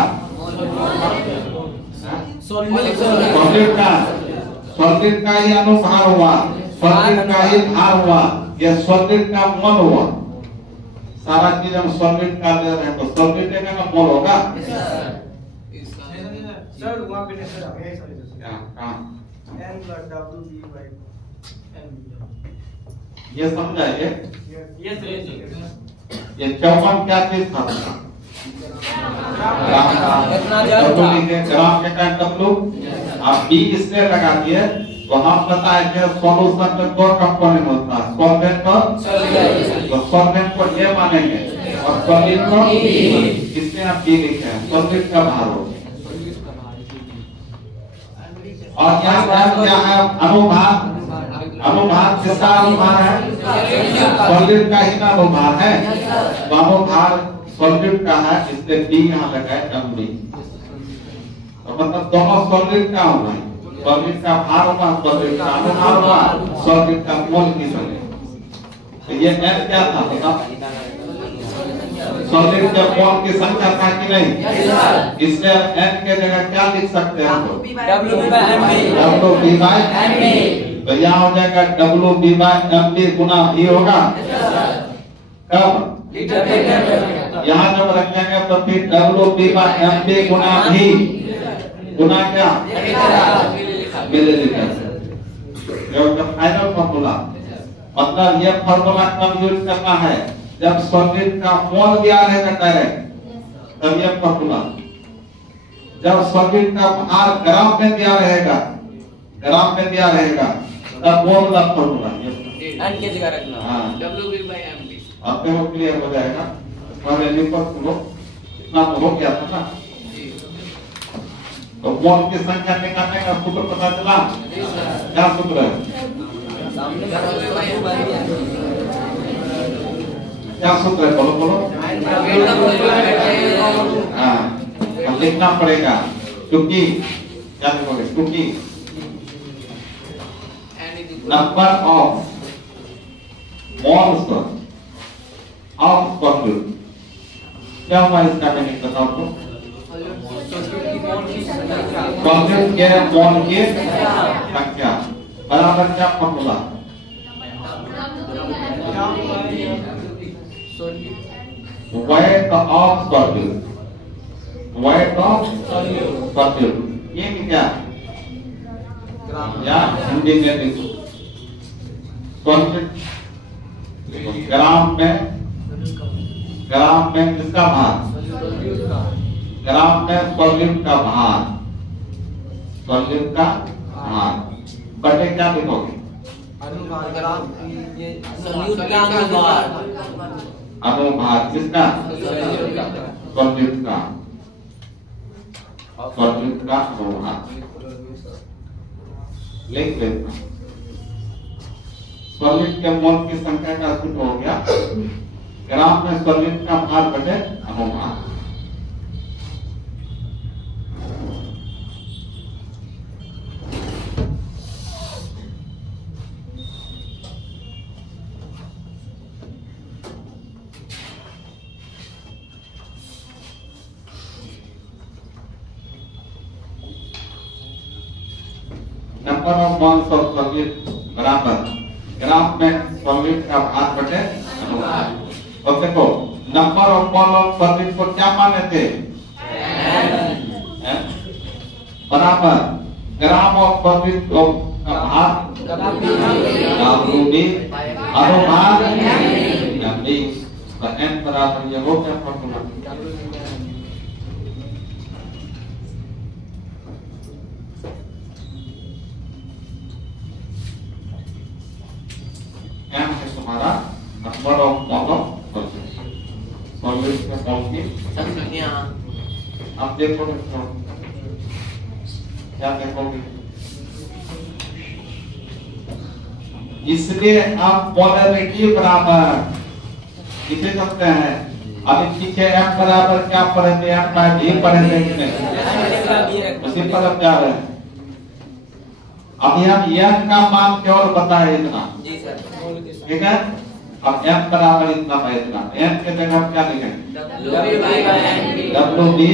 सॉलिड का। सॉलिड का ही अनुभार हुआ, सॉलिड का ही भार हुआ, ये सॉलिड का मोल हुआ। सारा चीज हम सॉलिड का ले रहे हैं तो सॉलिड का ना मोल होगा। सर वहाँ पे सर कहाँ n plus w b by n। ये समझाइए। यस ये 54 क्या चीज था? ग्राम के टाइम W आप B इसलिए लगा दिए तो हम बताए कि सॉल्यूशन में दो कंपोनेंट होता है, सॉल्वेंट और तो सॉल्वेंट को ये मानेंगे और सॉलिड को इसलिए आप B लिखे हैं, सॉलिड का भार हो। और क्या है? अनुभार। अनुभार किसका अनुभार है? सॉलिड का ही ना अनुभार है। तो अनुभार सॉलिड का है इसलिए B यहाँ लगाए MB। तो मतलब दोनों सॉलिड का होगा, सॉलिड का भार होगा, सॉलिड का अनुभार होगा, सॉलिड का मोल की संख्या। तो ये n क्या था बताओ? सॉलिड के मोल की संख्या था कि नहीं? इसलिए n के जगह क्या लिख सकते हैं हम लोग? WB by MB। तो यहाँ हो जाएगा WB by MB Guna V होगा। कब? यहाँ जब रखेंगे तो फिर WB by MB Guna V गुना क्या? मिलीलीटर। फाइनल फॉर्मूला मतलब ये फॉर्मूला कब यूज करना है? जब सॉलिड का मोल दिया रहेगा डायरेक्ट तब ये फॉर्मूला। जब सॉलिड का भार ग्राम में दिया रहेगा, ग्राम में दिया रहेगा तब वो वाला फॉर्मूला n की जगह रखना। हाँ WB by MB। आपके वो क्लियर हो जाएगा। पहले लिखो सुनो इतना तो हो गया था ना। तो मोल की संख्या निकालने का सूत्र पता चला? क्या सूत्र है? क्या सूत्र है? बोलो बोलो। हाँ अब लिखना पड़ेगा क्योंकि क्या लिखोगे? क्योंकि number of moles of solute क्या हुआ इसका मीनिंग बताओ तो? सॉल्यूट के मोल की संख्या बराबर क्या formula? weight of solute, weight of solute ये क्या? या हिंदी में लिखो सॉल्यूट ग्राम में किसका भार? ग्राम में सॉल्यूट का भार, सॉल्यूट का भार बटे क्या लिखोगे? अनुभार किसका? सॉल्यूट का, सॉल्यूट का अनुभार लिख लेना। सॉल्यूट के मोल की संख्या का सूत्र हो गया ग्राम में सॉल्यूट का भार बटे अनुभार। Number of moles of solute बराबर ग्राफ में सॉल्यूट का भार बटे अनुभार। अब देखो number of mole of solute को क्या माने थे? बराबर ग्राम ऑफ सॉल्यूट का भार WB अनुभार MB। तो n बराबर ये हो गया फॉर्मूला। M है तुम्हारा number of mole of solvent में मोल की संख्या। अब देखो मित्रों क्या देखोगे, इसलिए आप मोलरिटी बराबर लिख सकते हैं। अभी पीछे M बराबर क्या पढ़ेंगे, M बाय V पढ़ेंगे इसमें उसी पर अब जा रहे हैं। अभी हम n का मान केवल बताए इतना, जी सर। ठीक है। अब m बराबर इतना है, इतना n के जगह हम क्या लिखेंगे, WB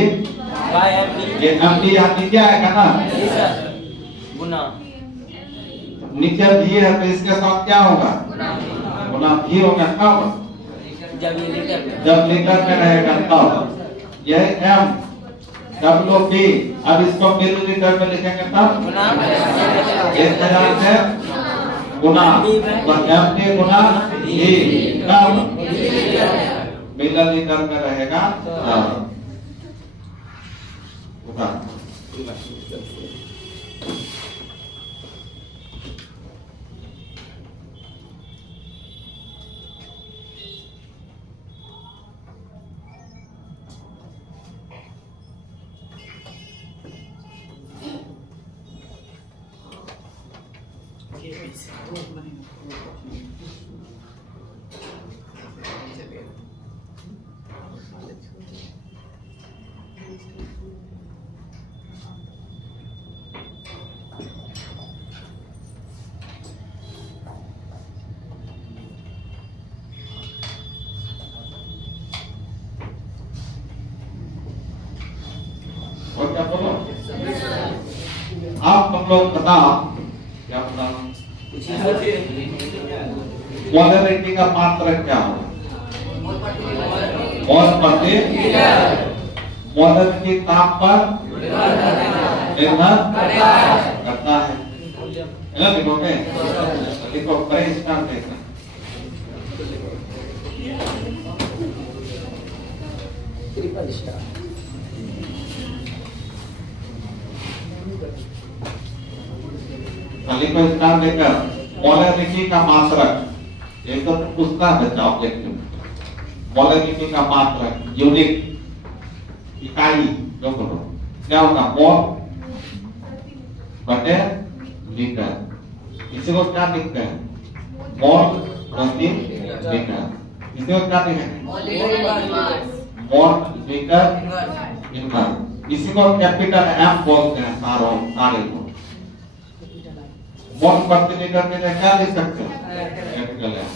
बाय MD। ये MD यहाँ नीचे आएगा ना, जी सर, गुना नीचे V है तो इसके साथ क्या होगा, गुना V होगा। कब, जब ये लीटर में, जब लीटर में रहेगा तब। यह m WB, अब इसको मिलीलीटर में लिखेंगे तब गुना 1000 से गुना MD गुना V, कब मिलीलीटर में रहेगा तब। और क्या बोलो, आप तुम लोग बताओ क्या बताओ, मोलरिटी का मात्रक क्या होगा, मोल प्रति मोलरिटी ताप पर निर्भर करता है ना। लिखोगे, लिखो परेशान देखना। ट्रिपल स्टार लिखो स्टार देकर मोलरिटी का मात्रक, एक तो पूछता है बच्चा ऑब्जेक्टिव। मोलरिटी का मात्रक यूनिट इकाई जो करो क्या होगा, मोल बटे लीटर। इसी को क्या लिखते हैं, मोल प्रति लीटर। इसी को क्या लिखेंगे, मोल लीटर इनवर्स। इसी को कैपिटल M बोलते हैं सारे को। मोल प्रति लीटर में क्या लिख सकते हैं, कैपिटल M।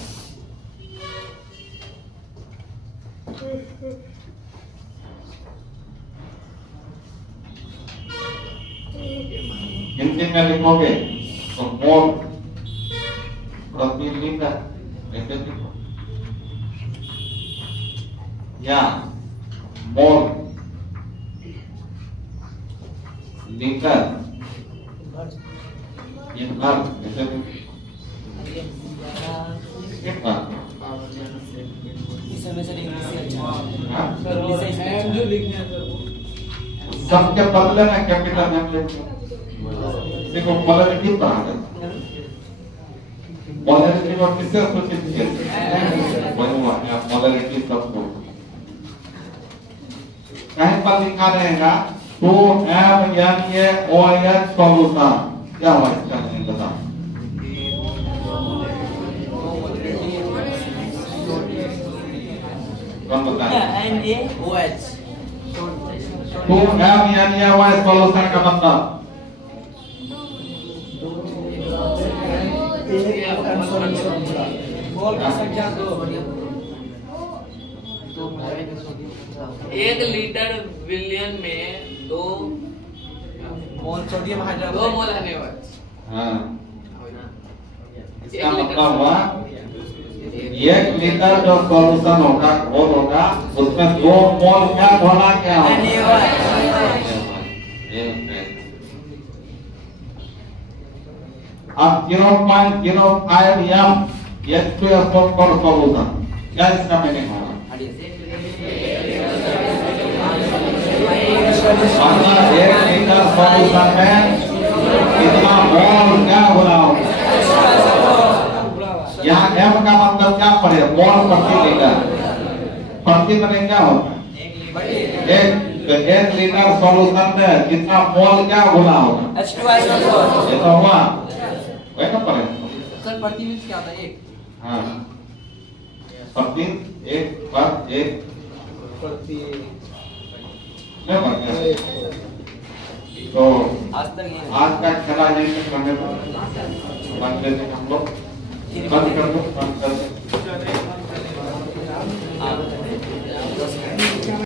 हिंदी में लिखोगे तो मोल प्रति लीटर ऐसे लिखो, या मोल लीटर इनवर्स ऐसे लिखो। इस समय सर इंग्लिश से अच्छा एम जो लिखने हैं सर वो सबके बदले में कैपिटल M लिखो। देखो मोलरिटी पढ़ा देता, मोलरिटी को किससे सूचित किया, मोलरिटी सबको कहीं पर लिखा रहेगा 2MnAOH सॉल्यूशन। क्या हुआ इसका नहीं बता, कौन बताया, NaOH 2MnAOH सॉल्यूशन का मतलब मोल की संख्या 2। 1 लीटर विलियन में 2 मोल सोडियम हाइड्रोक्साइड 2 मोल है। हाँ, इसका मतलब हुआ 1 लीटर जो सॉल्यूशन होगा घोल होगा उसमें 2 मोल क्या घोला क्या होगा। अब 0.05 m H2SO पर सॉल्यूशन, क्या इसका मीनिंग होगा, मतलब 1 लीटर सॉल्यूशन में कितना मोल क्या घोला होगा। यहाँ m मतलब क्या पड़े मोल प्रति लीटर। प्रति मैंने क्या होता है? एक लीटर सॉल्यूशन में कितना मोल क्या गुना होगा? H2SO4 ये तो हुआ वही ना पड़े। सर प्रति मीन्स क्या होता है? एक। हाँ प्रति एक पर एक नहीं बन गया। तो आज तक ये आज का खेला यहीं तक बने बन लेते हम लोग बंद कर दो बंद कर